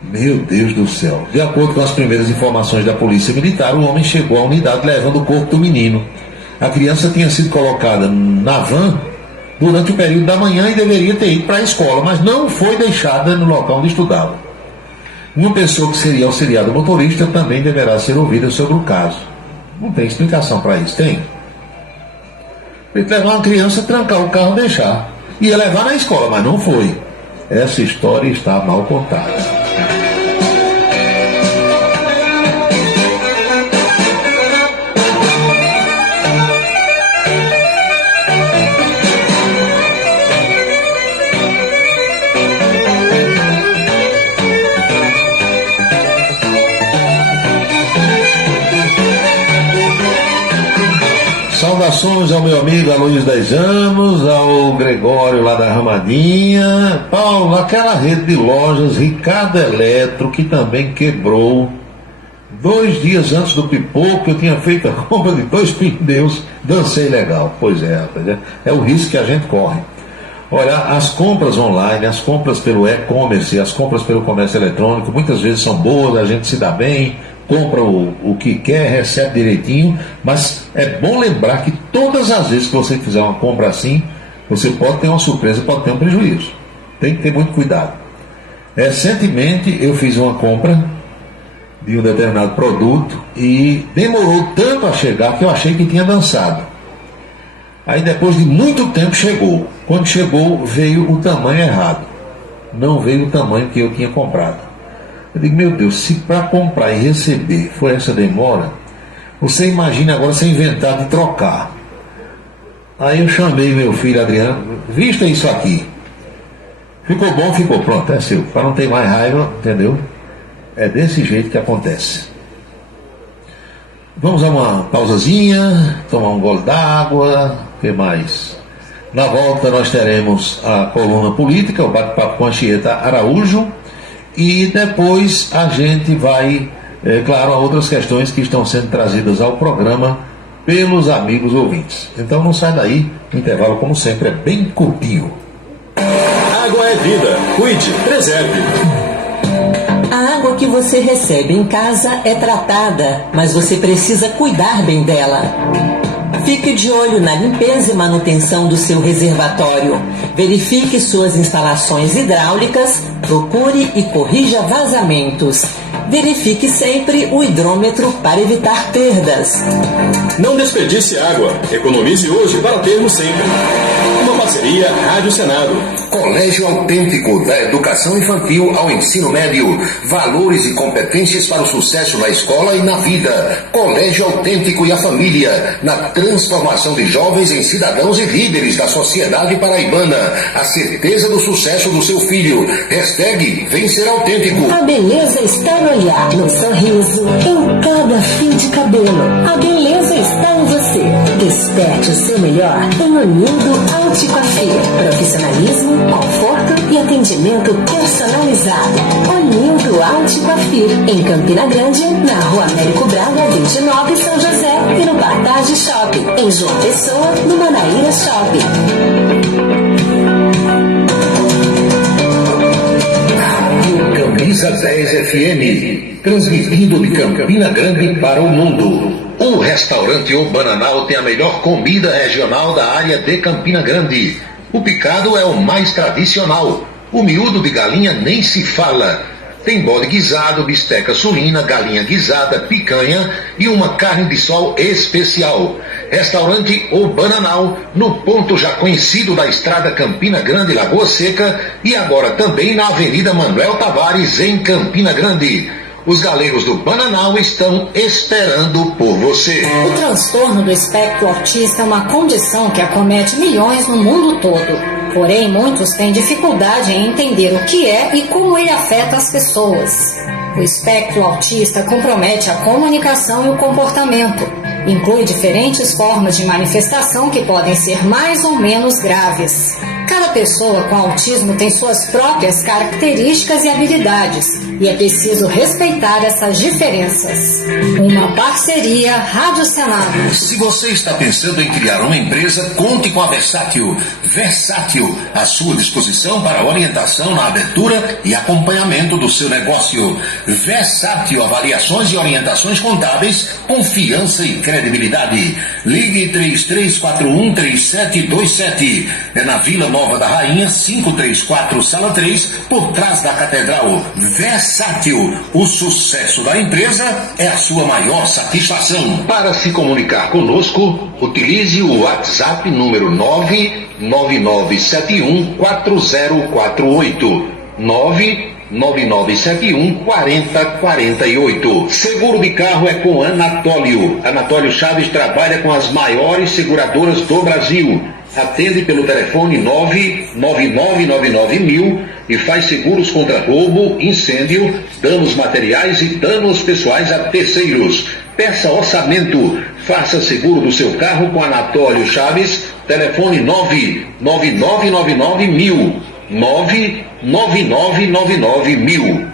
Meu Deus do céu. De acordo com as primeiras informações da Polícia Militar, o homem chegou à unidade levando o corpo do menino. A criança tinha sido colocada na van durante o período da manhã e deveria ter ido para a escola, mas não foi deixada no local onde estudava. Uma pessoa que seria auxiliar do motorista também deverá ser ouvida sobre o caso. Não tem explicação para isso, tem? Tem que levar uma criança, trancar o carro e deixar. Ia levar na escola, mas não foi. Essa história está mal contada. Saudações ao meu amigo Aloysio 10 anos, ao Gregório lá da Ramadinha. Paulo, aquela rede de lojas Ricardo Eletro, que também quebrou. 2 dias antes do pipoco, eu tinha feito a compra de 2 pneus, dancei legal. Pois é, rapaz, é o risco que a gente corre. Olha, as compras online, as compras pelo e-commerce, as compras pelo comércio eletrônico, muitas vezes são boas, a gente se dá bem, compra o que quer, recebe direitinho, mas é bom lembrar que todas as vezes que você fizer uma compra assim, você pode ter uma surpresa, pode ter um prejuízo. Tem que ter muito cuidado. Recentemente eu fiz uma compra de um determinado produto e demorou tanto a chegar que eu achei que tinha dançado. Aí depois de muito tempo chegou. Quando chegou, veio o tamanho errado. Não veio o tamanho que eu tinha comprado. Eu digo, meu Deus, se para comprar e receber foi essa demora, você imagina agora você inventar de trocar. Aí eu chamei meu filho Adriano, vista isso aqui. Ficou bom, ficou, pronto, é seu. Para não ter mais raiva, entendeu? É desse jeito que acontece. Vamos a uma pausazinha, tomar um gole d'água, o que mais? Na volta nós teremos a coluna política, o bate-papo com a Anchieta Araújo, e depois a gente vai, claro, a outras questões que estão sendo trazidas ao programa pelos amigos ouvintes. Então não sai daí, o intervalo, como sempre, é bem curtinho. Água é vida, cuide, preserve. A água que você recebe em casa é tratada, mas você precisa cuidar bem dela. Fique de olho na limpeza e manutenção do seu reservatório. Verifique suas instalações hidráulicas, procure e corrija vazamentos. Verifique sempre o hidrômetro para evitar perdas. Não desperdice água. Economize hoje para termos sempre. Uma parceria Rádio Senado. Colégio Autêntico, da educação infantil ao ensino médio. Valores e competências para o sucesso na escola e na vida. Colégio Autêntico e a família, na transformação de jovens em cidadãos e líderes da sociedade paraibana. A certeza do sucesso do seu filho. Hashtag Vem Ser Autêntico. A beleza está no olhar, no sorriso, em cada fio de cabelo. A beleza está em você. Desperte o seu melhor em Unindo Alticoafir. Profissionalismo, conforto e atendimento personalizado. Unindo Alticoafir, em Campina Grande, na Rua Américo Braga, 29, São José, e no Partage Shopping, em João Pessoa, no Manaíra Shopping. Camisa 10 FM, transmitindo de Campina Grande para o mundo. O restaurante O Bananal tem a melhor comida regional da área de Campina Grande. O picado é o mais tradicional. O miúdo de galinha nem se fala. Tem bode guisado, bisteca suína, galinha guisada, picanha e uma carne de sol especial. Restaurante O Bananal, no ponto já conhecido da estrada Campina Grande, Lagoa Seca, e agora também na Avenida Manuel Tavares, em Campina Grande. Os galegos do Bananal estão esperando por você. O transtorno do espectro autista é uma condição que acomete milhões no mundo todo. Porém, muitos têm dificuldade em entender o que é e como ele afeta as pessoas. O espectro autista compromete a comunicação e o comportamento. Inclui diferentes formas de manifestação que podem ser mais ou menos graves. Cada pessoa com autismo tem suas próprias características e habilidades, e é preciso respeitar essas diferenças. Uma parceria Rádio Senado. Se você está pensando em criar uma empresa, conte com a Versátil. Versátil, à sua disposição para orientação na abertura e acompanhamento do seu negócio. Versátil, avaliações e orientações contábeis, confiança e credibilidade. Ligue 33413727. É na Vila Nova da Rainha, 534, Sala 3, por trás da Catedral. Versátil, o sucesso da empresa é a sua maior satisfação. Para se comunicar conosco, utilize o WhatsApp número 999714048. 999714048. Seguro de carro é com Anatólio. Anatólio Chaves trabalha com as maiores seguradoras do Brasil. Atende pelo telefone 99999.000 e faz seguros contra roubo, incêndio, danos materiais e danos pessoais a terceiros. Peça orçamento. Faça seguro do seu carro com Anatólio Chaves. Telefone 99999.000. 99999.000.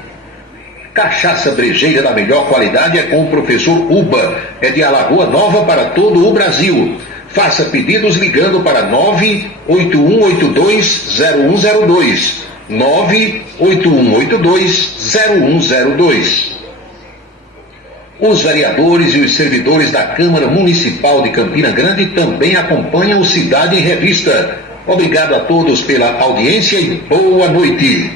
Cachaça brejeira da melhor qualidade é com o professor Uba. É de Alagoa Nova para todo o Brasil. Faça pedidos ligando para 981820102. 981820102. Os vereadores e os servidores da Câmara Municipal de Campina Grande também acompanham o Cidade em Revista. Obrigado a todos pela audiência e boa noite.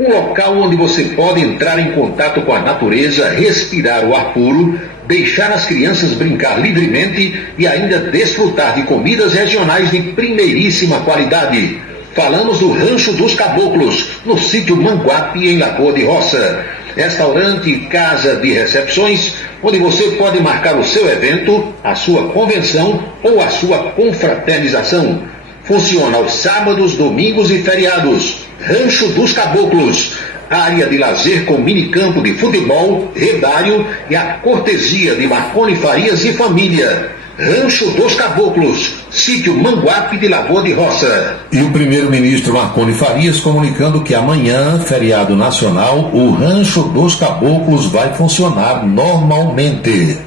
Um local onde você pode entrar em contato com a natureza, respirar o ar puro, deixar as crianças brincar livremente e ainda desfrutar de comidas regionais de primeiríssima qualidade. Falamos do Rancho dos Caboclos, no sítio Manguape, em Lagoa de Roça. Restaurante e casa de recepções, onde você pode marcar o seu evento, a sua convenção ou a sua confraternização. Funciona aos sábados, domingos e feriados. Rancho dos Caboclos, área de lazer com minicampo de futebol, redário e a cortesia de Marconi Farias e família. Rancho dos Caboclos, sítio Manguape de Lagoa de Roça. E o primeiro-ministro Marconi Farias comunicando que amanhã, feriado nacional, o Rancho dos Caboclos vai funcionar normalmente.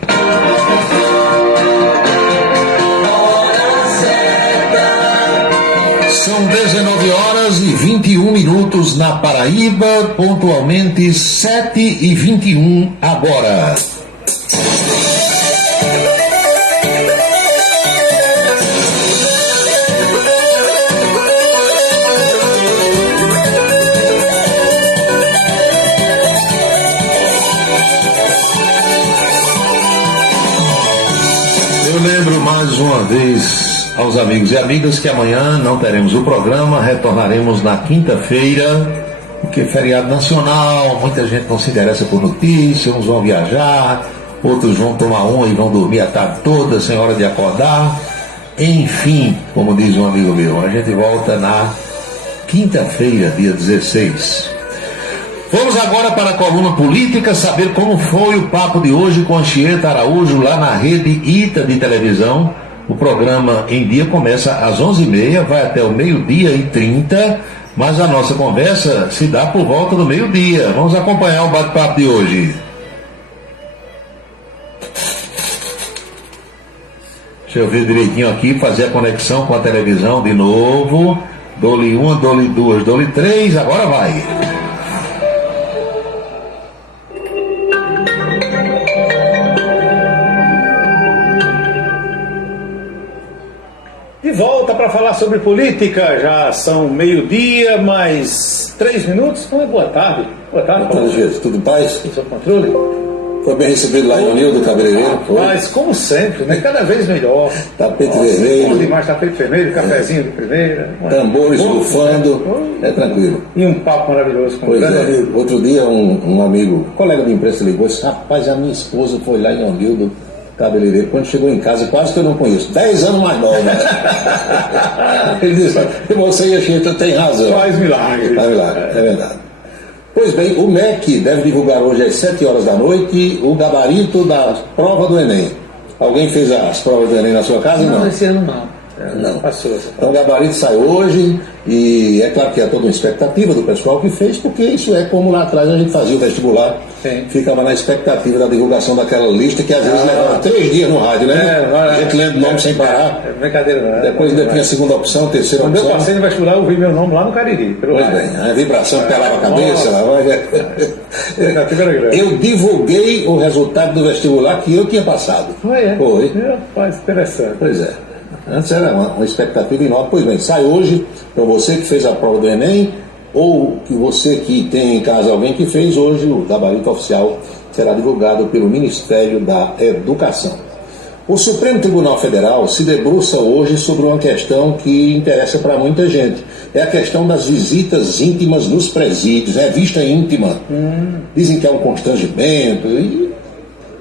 São 19 horas e 21 minutos na Paraíba, pontualmente 7h21 agora. Eu lembro mais uma vez aos amigos e amigas que amanhã não teremos o programa, retornaremos na quinta-feira, porque é feriado nacional, muita gente não se interessa por notícias, uns vão viajar, outros vão tomar uma e vão dormir a tarde toda sem hora de acordar. Enfim, como diz um amigo meu, a gente volta na quinta-feira, dia 16. Vamos agora para a coluna política, saber como foi o papo de hoje com Anchieta Araújo lá na rede ITA de televisão. O programa Em Dia começa às 11h30, vai até o 12h30, mas a nossa conversa se dá por volta do meio-dia. Vamos acompanhar o bate-papo de hoje. Deixa eu ver direitinho aqui, fazer a conexão com a televisão de novo. Dole 1, dole 2, dole 3, agora vai. De volta para falar sobre política, já são meio-dia, mais 3 minutos. Então é boa tarde. Boa tarde, Paulo. Tudo em paz? O seu controle? Foi bem recebido lá em Unil do Cabeleireiro? Mas, como sempre, né? Cada vez melhor. Tapete vermelho. Bom demais, tapete vermelho, cafezinho de primeira. Tambores bufando, é tranquilo. E um papo maravilhoso com o grande amigo. Outro dia um amigo, colega de imprensa, ligou e disse: rapaz, a minha esposa foi lá em Unil do Cabeleireiro. Quando chegou em casa, quase que eu não conheço. 10 anos mais nova. Ele disse: você e a Chieta tem razão. Faz milagre. Faz milagre, é verdade. Pois bem, o MEC deve divulgar hoje às 7 horas da noite o gabarito da prova do Enem. Alguém fez as provas do Enem na sua casa? Não, esse ano não. Não. Passou. Então o gabarito sai hoje e é claro que é toda uma expectativa do pessoal que fez, porque isso é como lá atrás a gente fazia o vestibular. Sim. Ficava na expectativa da divulgação daquela lista que às vezes levava 3 dias no rádio, né? A gente lendo o nome sem parar. É brincadeira, não. Depois ainda tinha a segunda opção, terceira opção. Quando eu passei no vestibular, eu vi meu nome lá no Cariri. Pois bem, a vibração pelava a cabeça. Eu divulguei o resultado do vestibular que eu tinha passado. Foi. Rapaz, interessante. Pois é. Antes era uma expectativa enorme. Pois bem, sai hoje para você que fez a prova do Enem ou que você que tem em casa alguém que fez, hoje o gabarito oficial será divulgado pelo Ministério da Educação. O Supremo Tribunal Federal se debruça hoje sobre uma questão que interessa para muita gente. É a questão das visitas íntimas nos presídios, vista íntima. Dizem que é um constrangimento e...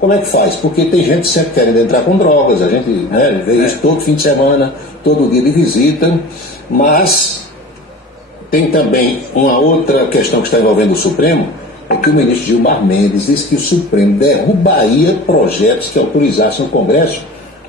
Como é que faz? Porque tem gente sempre querendo entrar com drogas, a gente vê isso todo fim de semana, todo dia de visita, mas tem também uma outra questão que está envolvendo o Supremo, é que o ministro Gilmar Mendes disse que o Supremo derrubaria projetos que autorizassem o Congresso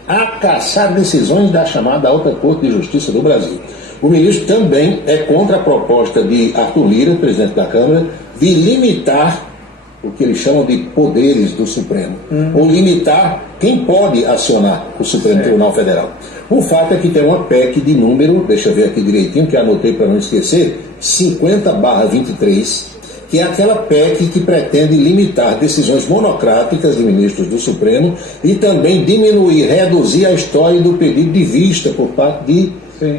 a cassar decisões da chamada Alta Corte de Justiça do Brasil. O ministro também é contra a proposta de Arthur Lira, presidente da Câmara, de limitar o que eles chamam de poderes do Supremo, ou limitar quem pode acionar o Supremo Tribunal Federal. O fato é que tem uma PEC de número, deixa eu ver aqui direitinho, que anotei para não esquecer, 50/23, que é aquela PEC que pretende limitar decisões monocráticas de ministros do Supremo e também diminuir, reduzir a história do pedido de vista por parte de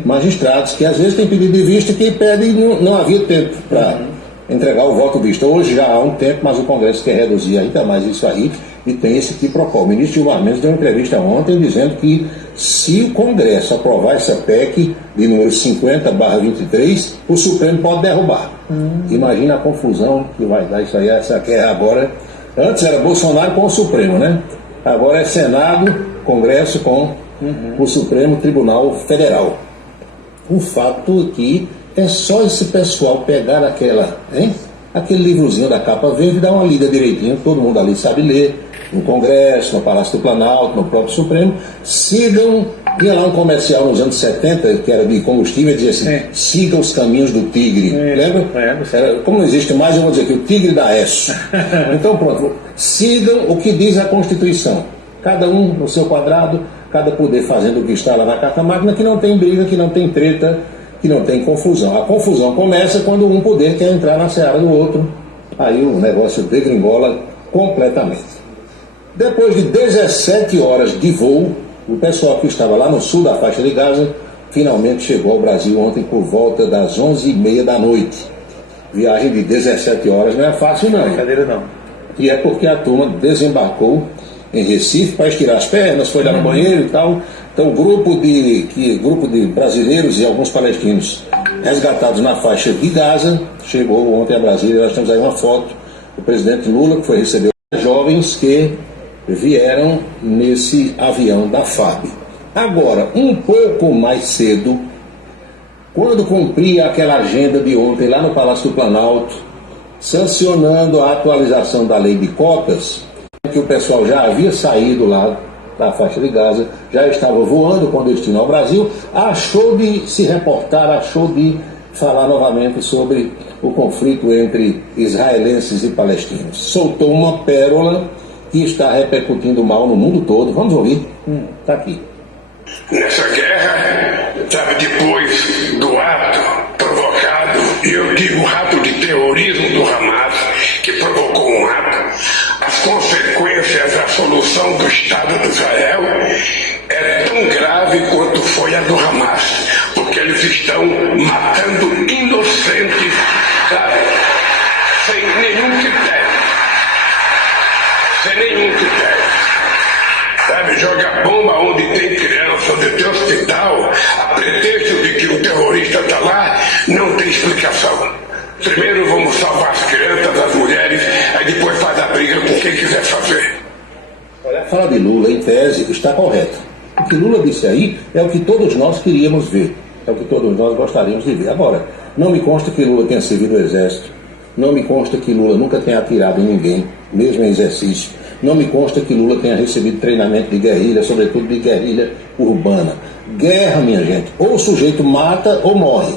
magistrados, que às vezes tem pedido de vista que pede e não havia tempo para entregar o voto vista. Hoje já há um tempo, mas o Congresso quer reduzir ainda mais isso aí e tem esse que propõe. O ministro Gilmar Mendes deu uma entrevista ontem dizendo que se o Congresso aprovar essa PEC de número 50/23, o Supremo pode derrubar. Imagina a confusão que vai dar isso aí, essa guerra agora. Antes era Bolsonaro com o Supremo, né? Agora é Senado, Congresso com o Supremo Tribunal Federal. O fato é que é só esse pessoal pegar aquele livrozinho da capa verde e dar uma lida direitinho, todo mundo ali sabe ler, no Congresso, no Palácio do Planalto, no próprio Supremo. Sigam, tinha lá um comercial nos anos 70, que era de combustível, e dizia assim, siga os caminhos do tigre, lembra? Como não existe mais, eu vou dizer que o tigre dá S. Então pronto, sigam o que diz a Constituição, cada um no seu quadrado, cada poder fazendo o que está lá na Carta Magna, que não tem briga, que não tem treta, que não tem confusão. A confusão começa quando um poder quer entrar na seara do outro, aí o negócio degringola completamente. Depois de 17 horas de voo, o pessoal que estava lá no sul da faixa de Gaza finalmente chegou ao Brasil ontem por volta das 11h30 da noite. Viagem de 17 horas não é fácil não. Brincadeira não. E é porque a turma desembarcou em Recife para estirar as pernas, foi lá no banheiro e tal, Então, grupo de brasileiros e alguns palestinos resgatados na faixa de Gaza chegou ontem a Brasília. Nós temos aí uma foto do presidente Lula, que foi receber jovens que vieram nesse avião da FAB. Agora, um pouco mais cedo, quando cumpria aquela agenda de ontem lá no Palácio do Planalto, sancionando a atualização da lei de cotas, que o pessoal já havia saído lá da faixa de Gaza, já estava voando com destino ao Brasil, achou de se reportar, achou de falar novamente sobre o conflito entre israelenses e palestinos. Soltou uma pérola que está repercutindo mal no mundo todo. Vamos ouvir? Está aqui. Nessa guerra, sabe, depois do ato provocado, e eu digo ato de terrorismo do Hamas, que provocou um ato, as consequências da solução do Estado de Israel é tão grave quanto foi a do Hamas, porque eles estão matando inocentes, sabe, sem nenhum critério. Sem nenhum critério. Sabe, joga bomba onde tem criança, onde tem hospital, a pretexto de que o terrorista está lá, não tem explicação. Primeiro vamos salvar as crianças, as mulheres, aí depois faz a briga com quem quiser fazer. Olha, a fala de Lula, em tese, está correta. O que Lula disse aí é o que todos nós queríamos ver, é o que todos nós gostaríamos de ver. Agora, não me consta que Lula tenha servido o Exército, não me consta que Lula nunca tenha atirado em ninguém, mesmo em exercício. Não me consta que Lula tenha recebido treinamento de guerrilha, sobretudo de guerrilha urbana. Guerra, minha gente, ou o sujeito mata ou morre.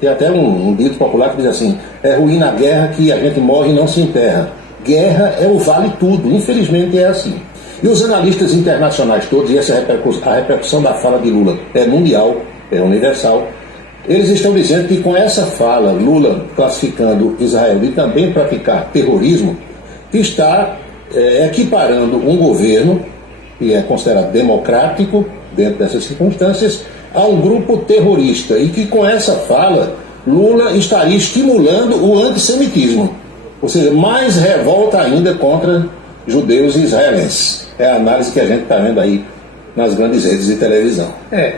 Tem até um dito popular que diz assim: é ruim na guerra que a gente morre e não se enterra. Guerra é o vale tudo, infelizmente é assim. E os analistas internacionais todos, e essa a repercussão da fala de Lula é mundial, é universal, eles estão dizendo que com essa fala, Lula classificando Israel de também praticar terrorismo, está equiparando um governo, que é considerado democrático dentro dessas circunstâncias, a um grupo terrorista, e que com essa fala Lula estaria estimulando o antissemitismo, ou seja, mais revolta ainda contra judeus e israelenses. É a análise que a gente está vendo aí nas grandes redes de televisão.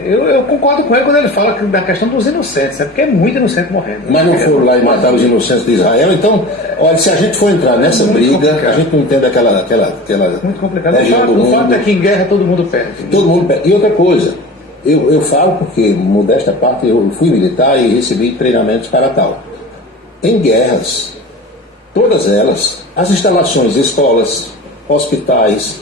Eu concordo com ele quando ele fala da questão dos inocentes, porque é muito inocente morrendo. Mas não foram lá e mataram os inocentes de Israel. Então, olha, se a gente for entrar nessa briga, complicado. A gente não entende aquela muito complicado. Região do mundo. O fato é que em guerra todo mundo perde. Todo mundo perde. E outra coisa, eu falo porque, modesta parte, eu fui militar e recebi treinamentos para tal. Em guerras, todas elas, as instalações, escolas, hospitais,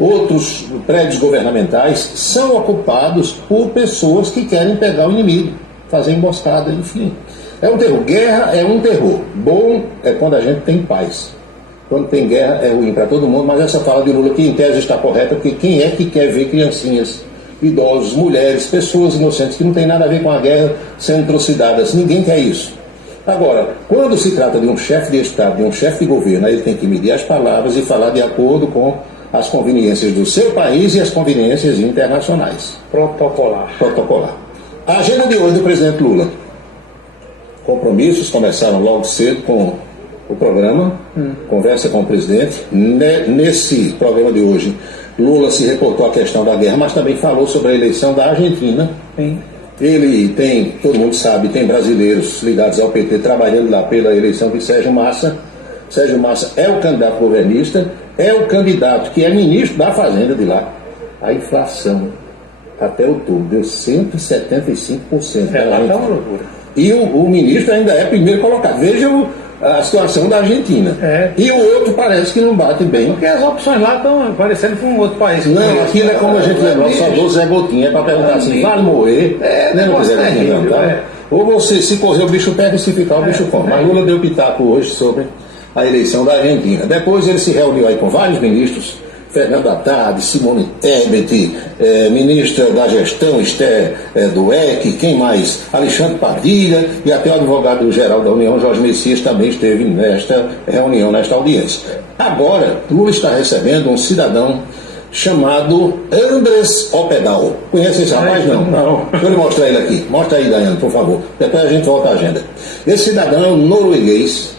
outros prédios governamentais são ocupados por pessoas que querem pegar o inimigo, fazer emboscada, enfim. É um terror. Guerra é um terror. Bom é quando a gente tem paz. Quando tem guerra é ruim para todo mundo, mas essa fala de Lula, que em tese está correta, porque quem é que quer ver criancinhas, idosos, mulheres, pessoas inocentes que não tem nada a ver com a guerra sendo trucidadas? Ninguém quer isso. Agora, quando se trata de um chefe de Estado, de um chefe de governo, aí ele tem que medir as palavras e falar de acordo com as conveniências do seu país e as conveniências internacionais. Protocolar. A agenda de hoje do presidente Lula. Compromissos começaram logo cedo com o programa, conversa com o presidente. Nesse programa de hoje, Lula se reportou à questão da guerra, mas também falou sobre a eleição da Argentina. Sim. Ele tem, todo mundo sabe, tem brasileiros ligados ao PT trabalhando lá pela eleição de Sérgio Massa. Sérgio Massa é o candidato governista, é o candidato que é ministro da Fazenda de lá. A inflação até outubro deu 175%. Uma loucura. E o ministro ainda é primeiro colocado. Veja a situação da Argentina. E o outro parece que não bate bem. Porque as opções lá estão parecendo com um outro país. Não, aquilo é como a gente lembrou, só 12 Zé Gotinha, é para perguntar assim, vale morrer? Lembra Zé Gotinha, tá? Ou você, se correr o bicho pega e se ficar o bicho come. Mas Lula deu pitaco hoje sobre a eleição da Argentina. Depois ele se reuniu aí com vários ministros, Fernando Haddad, Simone Tebet, ministra da Gestão, Esther Dweck, quem mais? Alexandre Padilha, e até o advogado-geral da União, Jorge Messias, também esteve nesta reunião, nesta audiência. Agora, Lula está recebendo um cidadão chamado Andrés Opedal. Conhece esse rapaz? Não. Deixa eu lhe mostrar ele aqui. Mostra aí, Daiane, por favor. Depois a gente volta à agenda. Esse cidadão é um norueguês,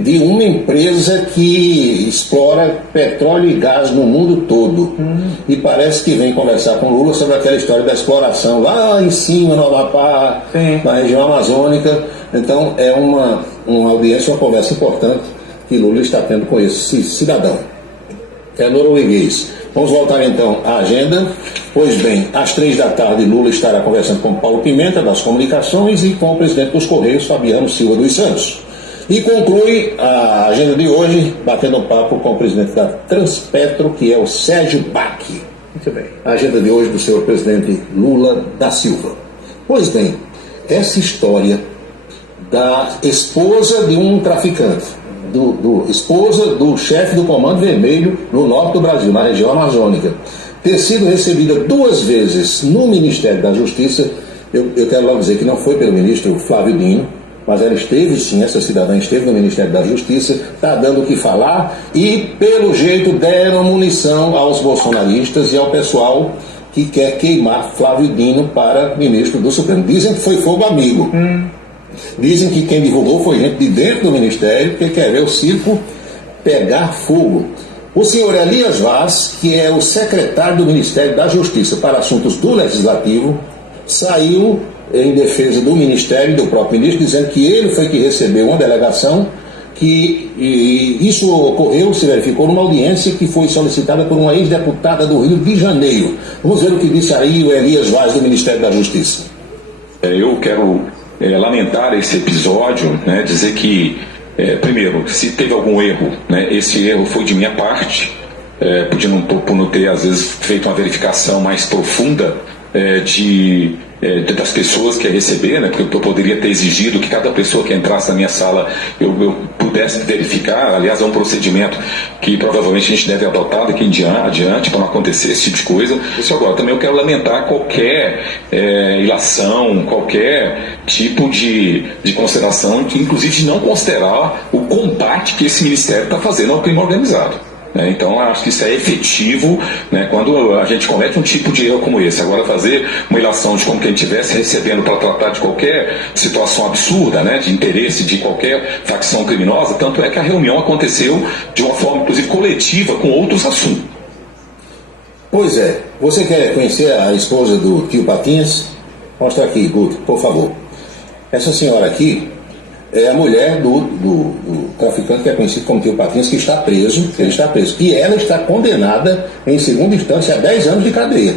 de uma empresa que explora petróleo e gás no mundo todo. E parece que vem conversar com Lula sobre aquela história da exploração lá em cima, no Amapá, na região amazônica. Então é uma audiência, uma conversa importante que Lula está tendo com esse cidadão. É norueguês. Vamos voltar então à agenda. Pois bem, às 3 da tarde Lula estará conversando com Paulo Pimenta, das Comunicações, e com o presidente dos Correios, Fabiano Silva dos Santos. E conclui a agenda de hoje batendo um papo com o presidente da Transpetro, que é o Sérgio Bach. Muito bem. A agenda de hoje do senhor presidente Lula da Silva. Pois bem, essa história da esposa de um traficante, esposa do chefe do Comando Vermelho no norte do Brasil, na região amazônica, ter sido recebida 2 vezes no Ministério da Justiça, eu quero logo dizer que não foi pelo ministro Flávio Dino, mas ela esteve sim, essa cidadã esteve no Ministério da Justiça, está dando o que falar, e pelo jeito deram munição aos bolsonaristas e ao pessoal que quer queimar Flávio Dino para ministro do Supremo. Dizem que foi fogo amigo. Dizem que quem divulgou foi gente de dentro do Ministério, que quer ver o circo pegar fogo. O senhor Elias Vaz, que é o secretário do Ministério da Justiça para assuntos do Legislativo, saiu em defesa do Ministério e do próprio ministro, dizendo que ele foi que recebeu uma delegação, e isso ocorreu, se verificou numa audiência que foi solicitada por uma ex-deputada do Rio de Janeiro. Vamos ver o que disse aí o Elias Vaz do Ministério da Justiça. Eu quero lamentar esse episódio, né, dizer que, primeiro, se teve algum erro, né, esse erro foi de minha parte, por não ter, às vezes, feito uma verificação mais profunda das pessoas que ia receber, né? Porque eu poderia ter exigido que cada pessoa que entrasse na minha sala eu pudesse verificar. Aliás, é um procedimento que provavelmente a gente deve adotar daqui em diante para não acontecer esse tipo de coisa. Isso agora, também eu quero lamentar qualquer ilação, qualquer tipo de consideração, inclusive de não considerar o combate que esse Ministério está fazendo ao crime organizado. Então, acho que isso é efetivo, né, quando a gente comete um tipo de erro como esse. Agora, fazer uma ilação de como quem estivesse recebendo para tratar de qualquer situação absurda, né, de interesse de qualquer facção criminosa, tanto é que a reunião aconteceu de uma forma, inclusive, coletiva, com outros assuntos. Pois é. Você quer conhecer a esposa do tio Patinhas? Mostra aqui, Guto, por favor. Essa senhora aqui é a mulher do traficante que é conhecido como tio Patinhas, que está preso, e ela está condenada em segunda instância a 10 anos de cadeia.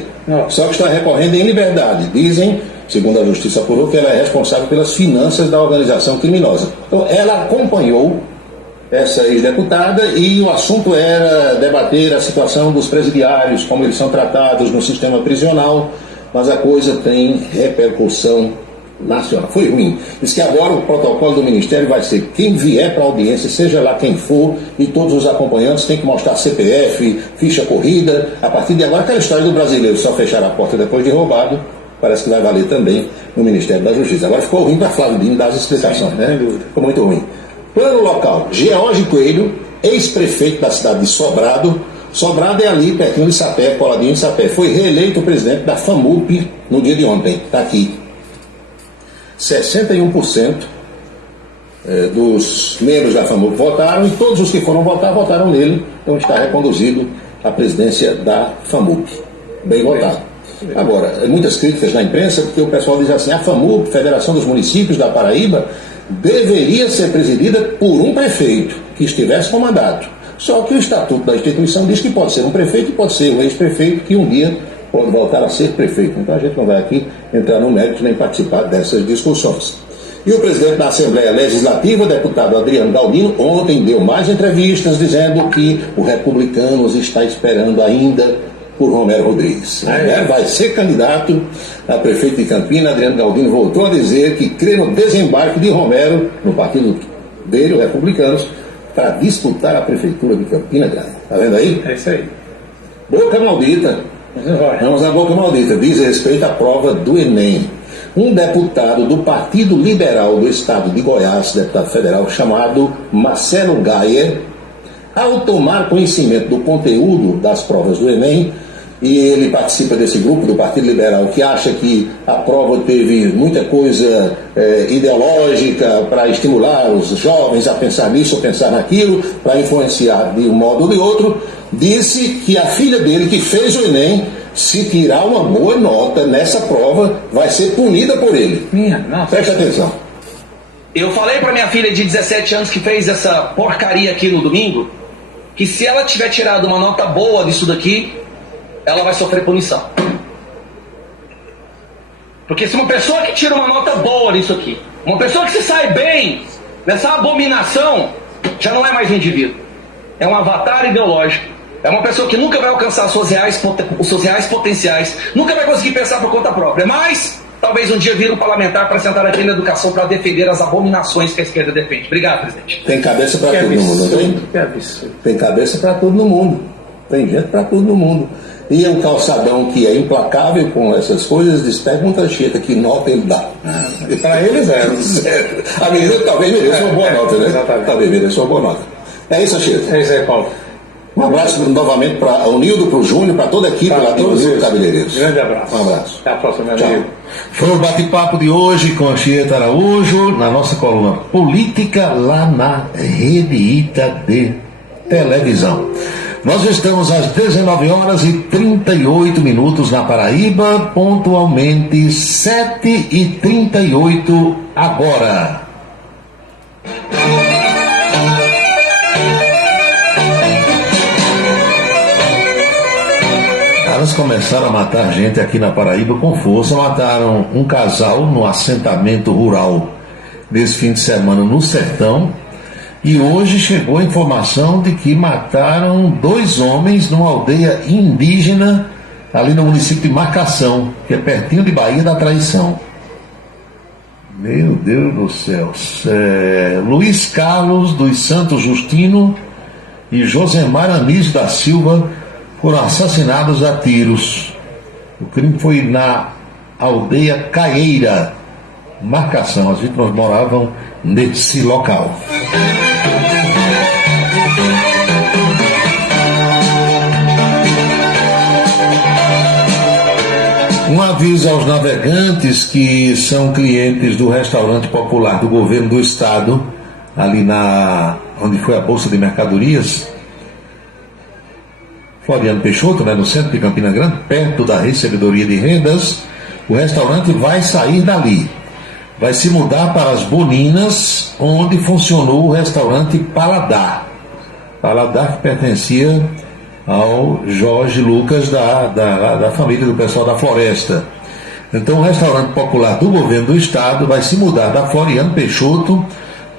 Só que está recorrendo em liberdade. Dizem, segundo a Justiça apurou, que ela é responsável pelas finanças da organização criminosa. Então ela acompanhou essa ex-deputada e o assunto era debater a situação dos presidiários, como eles são tratados no sistema prisional, mas a coisa tem repercussão nacional. Foi ruim. Diz que agora o protocolo do Ministério vai ser quem vier para a audiência, seja lá quem for, e todos os acompanhantes têm que mostrar CPF, ficha corrida. A partir de agora, aquela história do brasileiro só fechar a porta depois de roubado, parece que vai valer também no Ministério da Justiça. Agora ficou ruim para Flávio Dino dar as explicações, né? Ficou muito ruim. Plano local. George Coelho, ex-prefeito da cidade de Sobrado. Sobrado é ali, pertinho de Sapé, coladinho de Sapé. Foi reeleito presidente da FAMUP no dia de ontem. Está aqui. 61% dos membros da FAMUP votaram, e todos os que foram votar, votaram nele. Então está reconduzido à presidência da FAMUP. Bem votado. Agora, muitas críticas na imprensa, porque o pessoal diz assim: a FAMUP, Federação dos Municípios da Paraíba, deveria ser presidida por um prefeito que estivesse com mandato. Só que o estatuto da instituição diz que pode ser um prefeito e pode ser um ex-prefeito que um dia pode voltar a ser prefeito. Então a gente não vai aqui entrar no mérito nem participar dessas discussões. E o presidente da Assembleia Legislativa, deputado Adriano Galdino, ontem deu mais entrevistas dizendo que o Republicanos está esperando ainda por Romero Rodrigues. Vai ser candidato a prefeito de Campina. Adriano Galdino voltou a dizer que crê no desembarque de Romero no partido dele, o Republicanos, para disputar a prefeitura de Campina Grande. Está vendo aí? É isso aí. Boca maldita. Vamos na boca maldita. Diz respeito à prova do Enem. Um deputado do Partido Liberal do Estado de Goiás, deputado federal, chamado Marcelo Gayer, ao tomar conhecimento do conteúdo das provas do Enem, e ele participa desse grupo do Partido Liberal, que acha que a prova teve muita coisa ideológica para estimular os jovens a pensar nisso ou pensar naquilo, para influenciar de um modo ou de outro, disse que a filha dele, que fez o Enem, se tirar uma boa nota nessa prova, vai ser punida por ele. Minha nossa. Preste atenção. Eu falei para minha filha de 17 anos que fez essa porcaria aqui no domingo, que se ela tiver tirado uma nota boa disso daqui, ela vai sofrer punição. Porque se uma pessoa que tira uma nota boa nisso aqui, uma pessoa que se sai bem nessa abominação, já não é mais um indivíduo. É um avatar ideológico. É uma pessoa que nunca vai alcançar os seus reais potenciais, nunca vai conseguir pensar por conta própria, mas talvez um dia vire um parlamentar para sentar aqui na educação para defender as abominações que a esquerda defende. Obrigado, presidente. Tem cabeça para tudo no mundo, não tem? Que absurdo. Tem cabeça para tudo no mundo. Tem gente para tudo no mundo. E é um calçadão que é implacável com essas coisas, diz, pergunta a Chieta que nota ele dá. Para ele, zero. Zero. A menina talvez mereça uma boa nota, né? Exatamente. Talvez mereça uma boa nota. É isso, Chieta. É isso aí, Paulo. Um abraço novamente para o Nildo, para o Júnior, para toda a equipe lá todos os cabeleireiros. Grande abraço. Um abraço. Até a próxima, meu Tchau. amigo. Foi o bate-papo de hoje com a Chieta Araújo, na nossa coluna Política, lá na Rede Ita de televisão. Nós estamos às 19h38 na Paraíba, pontualmente 7h38 agora. Elas começaram a matar gente aqui na Paraíba com força. Mataram um casal no assentamento rural nesse fim de semana no sertão. E hoje chegou a informação de que mataram 2 homens numa aldeia indígena ali no município de Marcação, que é pertinho de Bahia da Traição. Meu Deus do céu. Luiz Carlos dos Santos Justino e Josemar Anísio da Silva foram assassinados a tiros. O crime foi na aldeia Caeira, Marcação. As vítimas moravam nesse local. Um aviso aos navegantes que são clientes do restaurante popular do governo do estado, ali onde foi a Bolsa de Mercadorias, Floriano Peixoto, no centro de Campina Grande, perto da recebedoria de rendas. O restaurante vai sair dali, vai se mudar para as Boninas, onde funcionou o restaurante Paladar que pertencia ao Jorge Lucas da família do pessoal da Floresta. Então o restaurante popular do governo do estado vai se mudar da Floriano Peixoto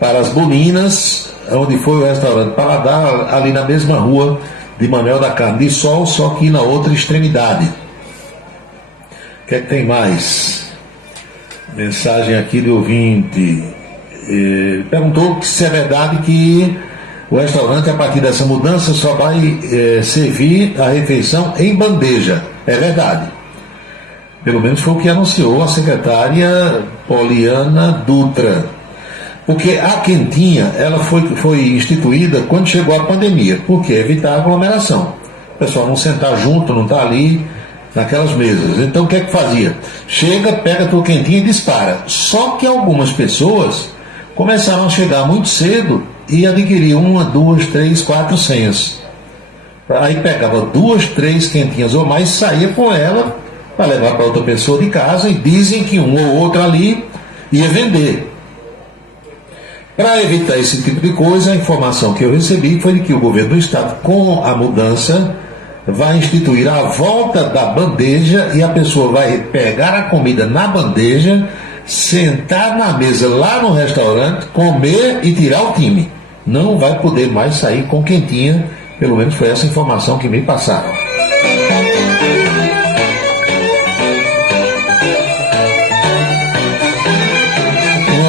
para as Boninas, onde foi o restaurante Paladar, ali na mesma rua de Manuel da Carne de Sol, só que na outra extremidade. O que é que tem mais? Mensagem aqui do ouvinte. Perguntou se é verdade que o restaurante, a partir dessa mudança, só vai servir a refeição em bandeja. É verdade. Pelo menos foi o que anunciou a secretária Poliana Dutra. Porque a quentinha, ela foi instituída quando chegou a pandemia, porque evitar aglomeração. O pessoal não sentar junto, não estar ali naquelas mesas. Então o que é que fazia? Chega, pega a tua quentinha e dispara. Só que algumas pessoas começaram a chegar muito cedo e adquiriam 1, 2, 3, 4 senhas. Aí pegava 2, 3 quentinhas ou mais, saía com ela para levar para outra pessoa de casa, e dizem que um ou outro ali ia vender. Para evitar esse tipo de coisa, a informação que eu recebi foi de que o governo do estado, com a mudança, vai instituir a volta da bandeja, e a pessoa vai pegar a comida na bandeja, sentar na mesa lá no restaurante, comer e tirar o time. Não vai poder mais sair com quentinha, pelo menos foi essa informação que me passaram.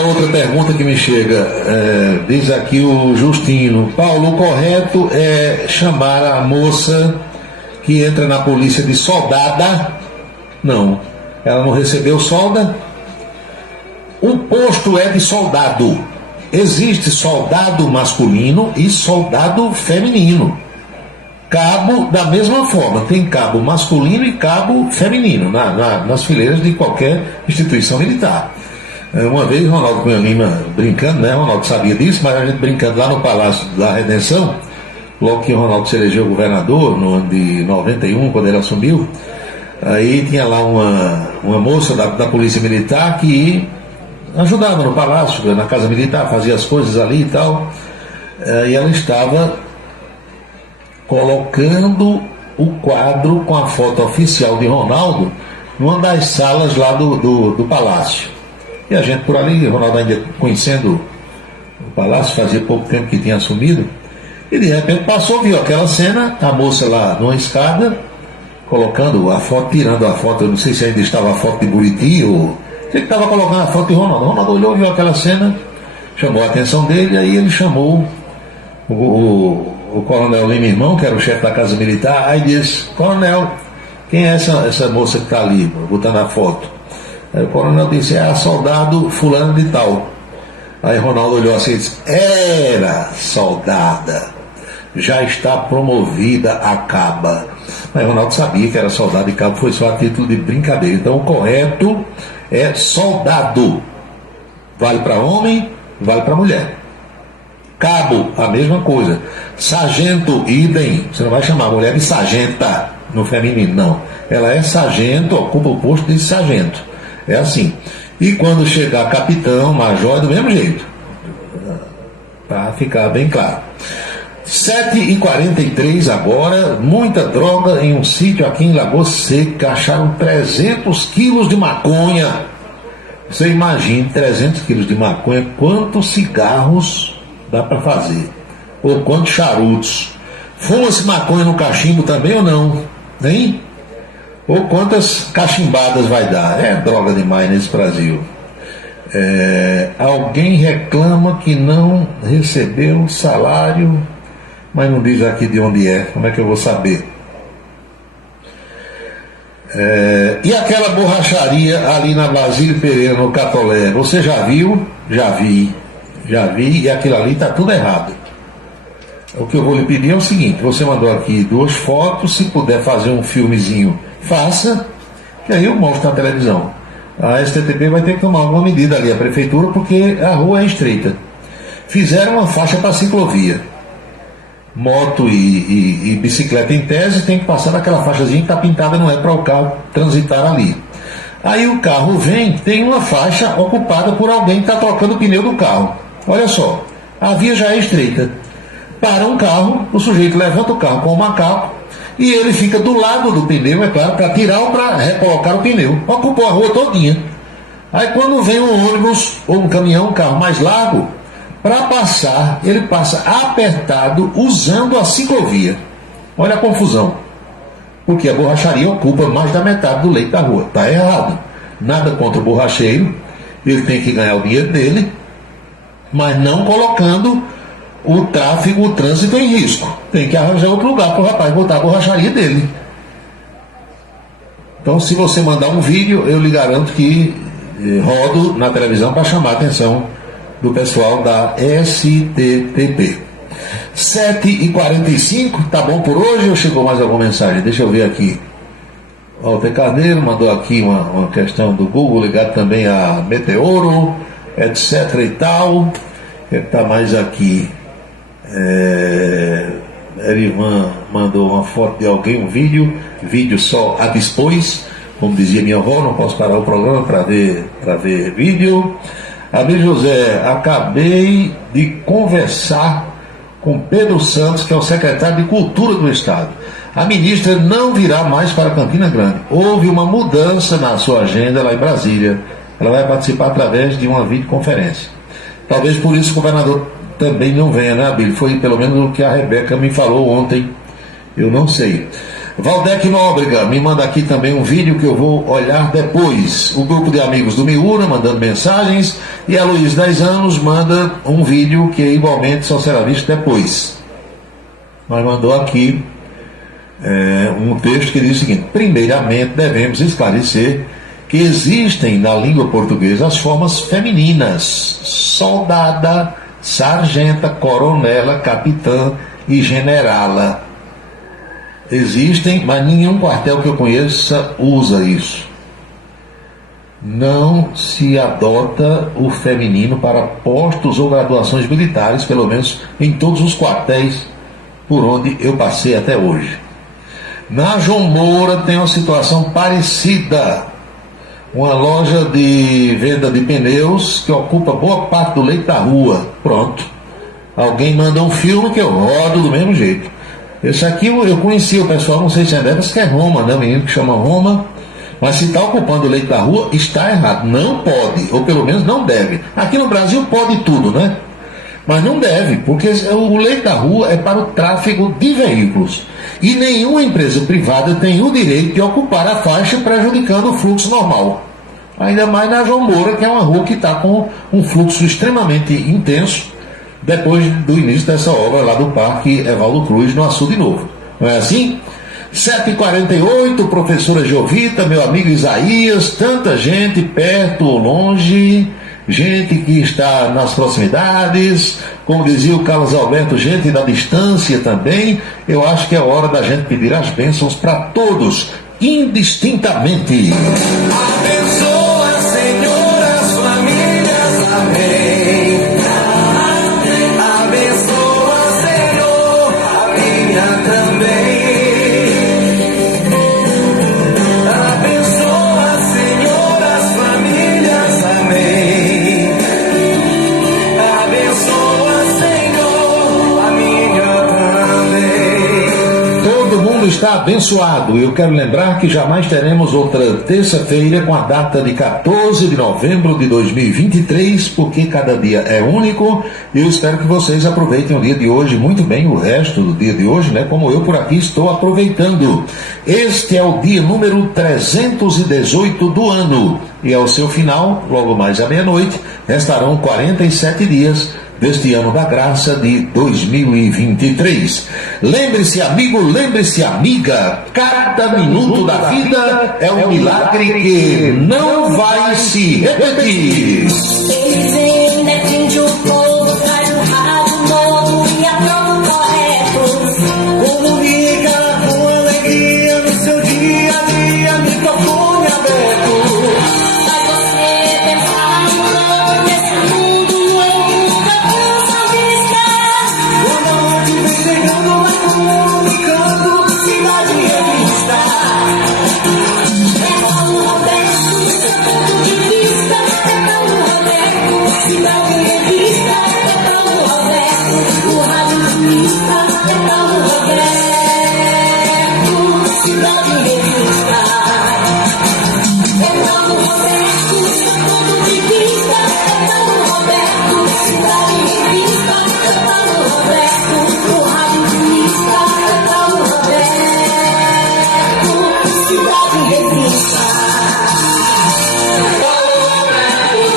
Outra pergunta que me chega, diz aqui o Justino: Paulo, o correto é chamar a moça que entra na polícia de soldada? Não, ela não recebeu solda. O posto é de soldado. Existe soldado masculino e soldado feminino. Cabo da mesma forma, tem cabo masculino e cabo feminino nas fileiras de qualquer instituição militar. Uma vez Ronaldo Cunha Lima brincando, né? Ronaldo sabia disso, mas a gente brincando lá no Palácio da Redenção, logo que o Ronaldo se elegeu governador, no ano de 91, quando ele assumiu, aí tinha lá uma moça da Polícia Militar que ajudava no Palácio, na Casa Militar, fazia as coisas ali e tal, e ela estava colocando o quadro com a foto oficial de Ronaldo numa das salas lá do Palácio. E a gente por ali, Ronaldo ainda conhecendo o Palácio, fazia pouco tempo que tinha assumido, e de repente passou, viu aquela cena, a moça lá numa escada, colocando a foto, tirando a foto, eu não sei se ainda estava a foto de Buriti, ou sei que estava colocando a foto de Ronaldo. Ronaldo olhou, viu aquela cena, chamou a atenção dele, aí ele chamou o coronel Lima Irmão, que era o chefe da Casa Militar, aí disse: coronel, quem é essa moça que está ali, botando a foto? Aí o coronel disse: é a soldado fulano de tal. Aí Ronaldo olhou assim e disse: era soldada, já está promovida a caba. Mas Ronaldo sabia que era soldado de cabo, foi só a título de brincadeira. Então o correto é soldado. Vale para homem, vale para mulher. Cabo, a mesma coisa. Sargento, idem. Você não vai chamar a mulher de sargenta no feminino, não. Ela é sargento, ocupa o posto de sargento. É assim. E quando chegar capitão, major, é do mesmo jeito. Para ficar bem claro. 7h43 agora, muita droga em um sítio aqui em Lagoa Seca. Acharam 300 quilos de maconha. Você imagine 300 quilos de maconha, quantos cigarros dá para fazer? Ou quantos charutos? Fuma-se maconha no cachimbo também ou não? Hein? Ou quantas cachimbadas vai dar? É droga demais nesse Brasil. Alguém reclama que não recebeu salário, mas não diz aqui de onde é. Como é que eu vou saber? E aquela borracharia ali na Basílio Pereira, no Catolé, você já viu? Já vi, e aquilo ali está tudo errado. O que eu vou lhe pedir é o seguinte: você mandou aqui 2 fotos, se puder fazer um filmezinho, faça, que aí eu mostro na televisão. A STTP vai ter que tomar alguma medida ali, a prefeitura, porque a rua é estreita. Fizeram uma faixa para ciclovia. Moto e bicicleta em tese tem que passar naquela faixazinha que está pintada, não é para o carro transitar ali. Aí o carro vem, tem uma faixa ocupada por alguém que está trocando o pneu do carro. Olha só, a via já é estreita. Para um carro, o sujeito levanta o carro com o macaco e ele fica do lado do pneu, é claro, para tirar ou para recolocar o pneu. Ocupou a rua todinha. Aí quando vem um ônibus ou um caminhão, um carro mais largo, para passar, ele passa apertado usando a ciclovia. Olha a confusão. Porque a borracharia ocupa mais da metade do leito da rua. Está errado. Nada contra o borracheiro. Ele tem que ganhar o dinheiro dele, mas não colocando o tráfego, o trânsito em risco. Tem que arranjar outro lugar para o rapaz botar a borracharia dele. Então, se você mandar um vídeo, eu lhe garanto que rodo na televisão para chamar a atenção do pessoal da STTP. 7h45, tá bom por hoje ou chegou mais alguma mensagem? Deixa eu ver aqui. Walter Carneiro mandou aqui uma questão do Google, ligado também a Meteoro, etc e tal. O que está mais aqui? Erivan mandou uma foto de alguém, um vídeo só a dispôs, como dizia minha avó, não posso parar o programa para ver vídeo. Abel José, acabei de conversar com Pedro Santos, que é o secretário de Cultura do Estado. A ministra não virá mais para Campina Grande. Houve uma mudança na sua agenda lá em Brasília. Ela vai participar através de uma videoconferência. Talvez por isso o governador também não venha, né, Abel? Foi pelo menos o que a Rebeca me falou ontem. Eu não sei. Valdec Nóbrega me manda aqui também um vídeo que eu vou olhar depois. O grupo de amigos do Miura mandando mensagens. E a Luiz 10 anos manda um vídeo que igualmente só será visto depois. Mas mandou aqui um texto que diz o seguinte: primeiramente devemos esclarecer que existem na língua portuguesa as formas femininas: soldada, sargenta, coronela, capitã e generala. existem, mas nenhum quartel que eu conheça usa isso. Não se adota o feminino para postos ou graduações militares, pelo menos em todos os quartéis por onde eu passei até hoje. Na João Moura tem uma situação parecida. Uma loja de venda de pneus que ocupa boa parte do leito da rua. Pronto. Alguém manda um filme que eu rodo do mesmo jeito. Esse aqui eu conheci o pessoal, não sei se é dessas, que é Roma, né? O menino que chama Roma. Mas se está ocupando o leito da rua, está errado. Não pode, ou pelo menos não deve. Aqui no Brasil pode tudo, né? Mas não deve, porque o leito da rua é para o tráfego de veículos. E nenhuma empresa privada tem o direito de ocupar a faixa prejudicando o fluxo normal. Ainda mais na João Moura, que é uma rua que está com um fluxo extremamente intenso depois do início dessa obra lá do Parque Evaldo Cruz, no Açude Novo. Não é assim? 7h48, professora Jovita, meu amigo Isaías, tanta gente perto ou longe, gente que está nas proximidades, como dizia o Carlos Alberto, gente da distância também. Eu acho que é hora da gente pedir as bênçãos para todos, indistintamente. Abençoa, Senhor, as famílias, amém. Abençoa, Senhor, a minha também. Abençoa, Senhor, as famílias, amém. Abençoa, Senhor, a minha também. Todo mundo está abençoado. Eu quero lembrar que jamais teremos outra terça-feira com a data de 14 de novembro de 2023, porque cada dia é único. Eu espero que vocês aproveitem o dia de hoje muito bem, o resto do dia de hoje, né? Como eu por aqui estou aproveitando. Este é o dia número 318 do ano. E ao seu final, logo mais à meia-noite, restarão 47 dias deste ano da graça de 2023. Lembre-se, amigo, lembre-se, amiga, cada minuto da vida é um milagre que não vai se repetir. Ele vem, defende o povo, traz um rádio novo e a prova correto. Comunica com alegria no seu dia a dia, microfone aberto. Faz você pensar no novo nesse mundo louco da canção vista. Boa noite, vem chegando, vai comunicando, cidade revista. É Paulo Roberto, seu ponto de vista. É Paulo Roberto, cidade revista. É Paulo Roberto, o rádio vista. É Paulo Roberto, cidade revista. É Paulo Roberto, seu ponto de vista. É Paulo Roberto, cidade revista. É Paulo Roberto, o rádio vista. É Paulo Roberto, cidade revista.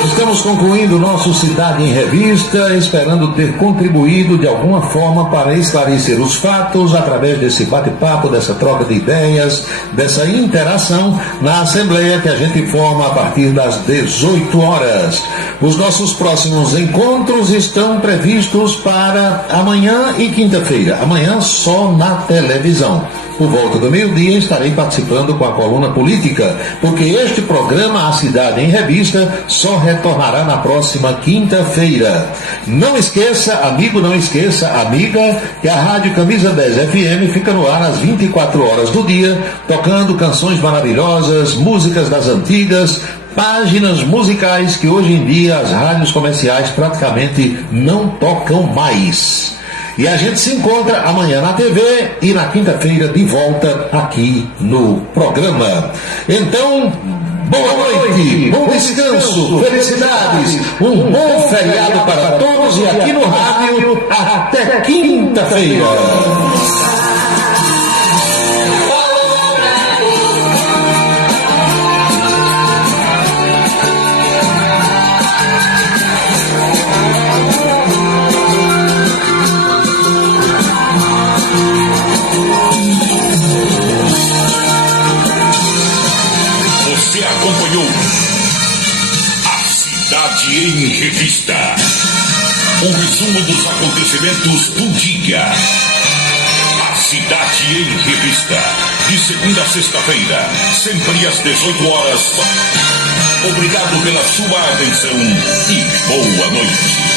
Estamos concluindo o nosso Cidade em Revista, esperando ter contribuído de alguma forma para esclarecer os fatos através desse bate-papo, dessa troca de ideias, dessa interação na Assembleia que a gente forma a partir das 18 horas. Os nossos próximos encontros estão previstos para amanhã e quinta-feira. Amanhã só na televisão. Por volta do meio-dia estarei participando com a coluna política, porque este programa, A Cidade em Revista, só retornará na próxima quinta-feira. Não esqueça, amigo, não esqueça, amiga, que a Rádio Camisa 10 FM fica no ar às 24 horas do dia, tocando canções maravilhosas, músicas das antigas, páginas musicais que hoje em dia as rádios comerciais praticamente não tocam mais. E a gente se encontra amanhã na TV e na quinta-feira de volta aqui no programa. Então, boa noite, bom descanso, felicidades, um bom feriado para todos e aqui no rádio até quinta-feira. Você acompanhou A Cidade em Revista. Um resumo dos acontecimentos do dia. A Cidade em Revista. De segunda a sexta-feira, sempre às 18 horas. Obrigado pela sua atenção e boa noite.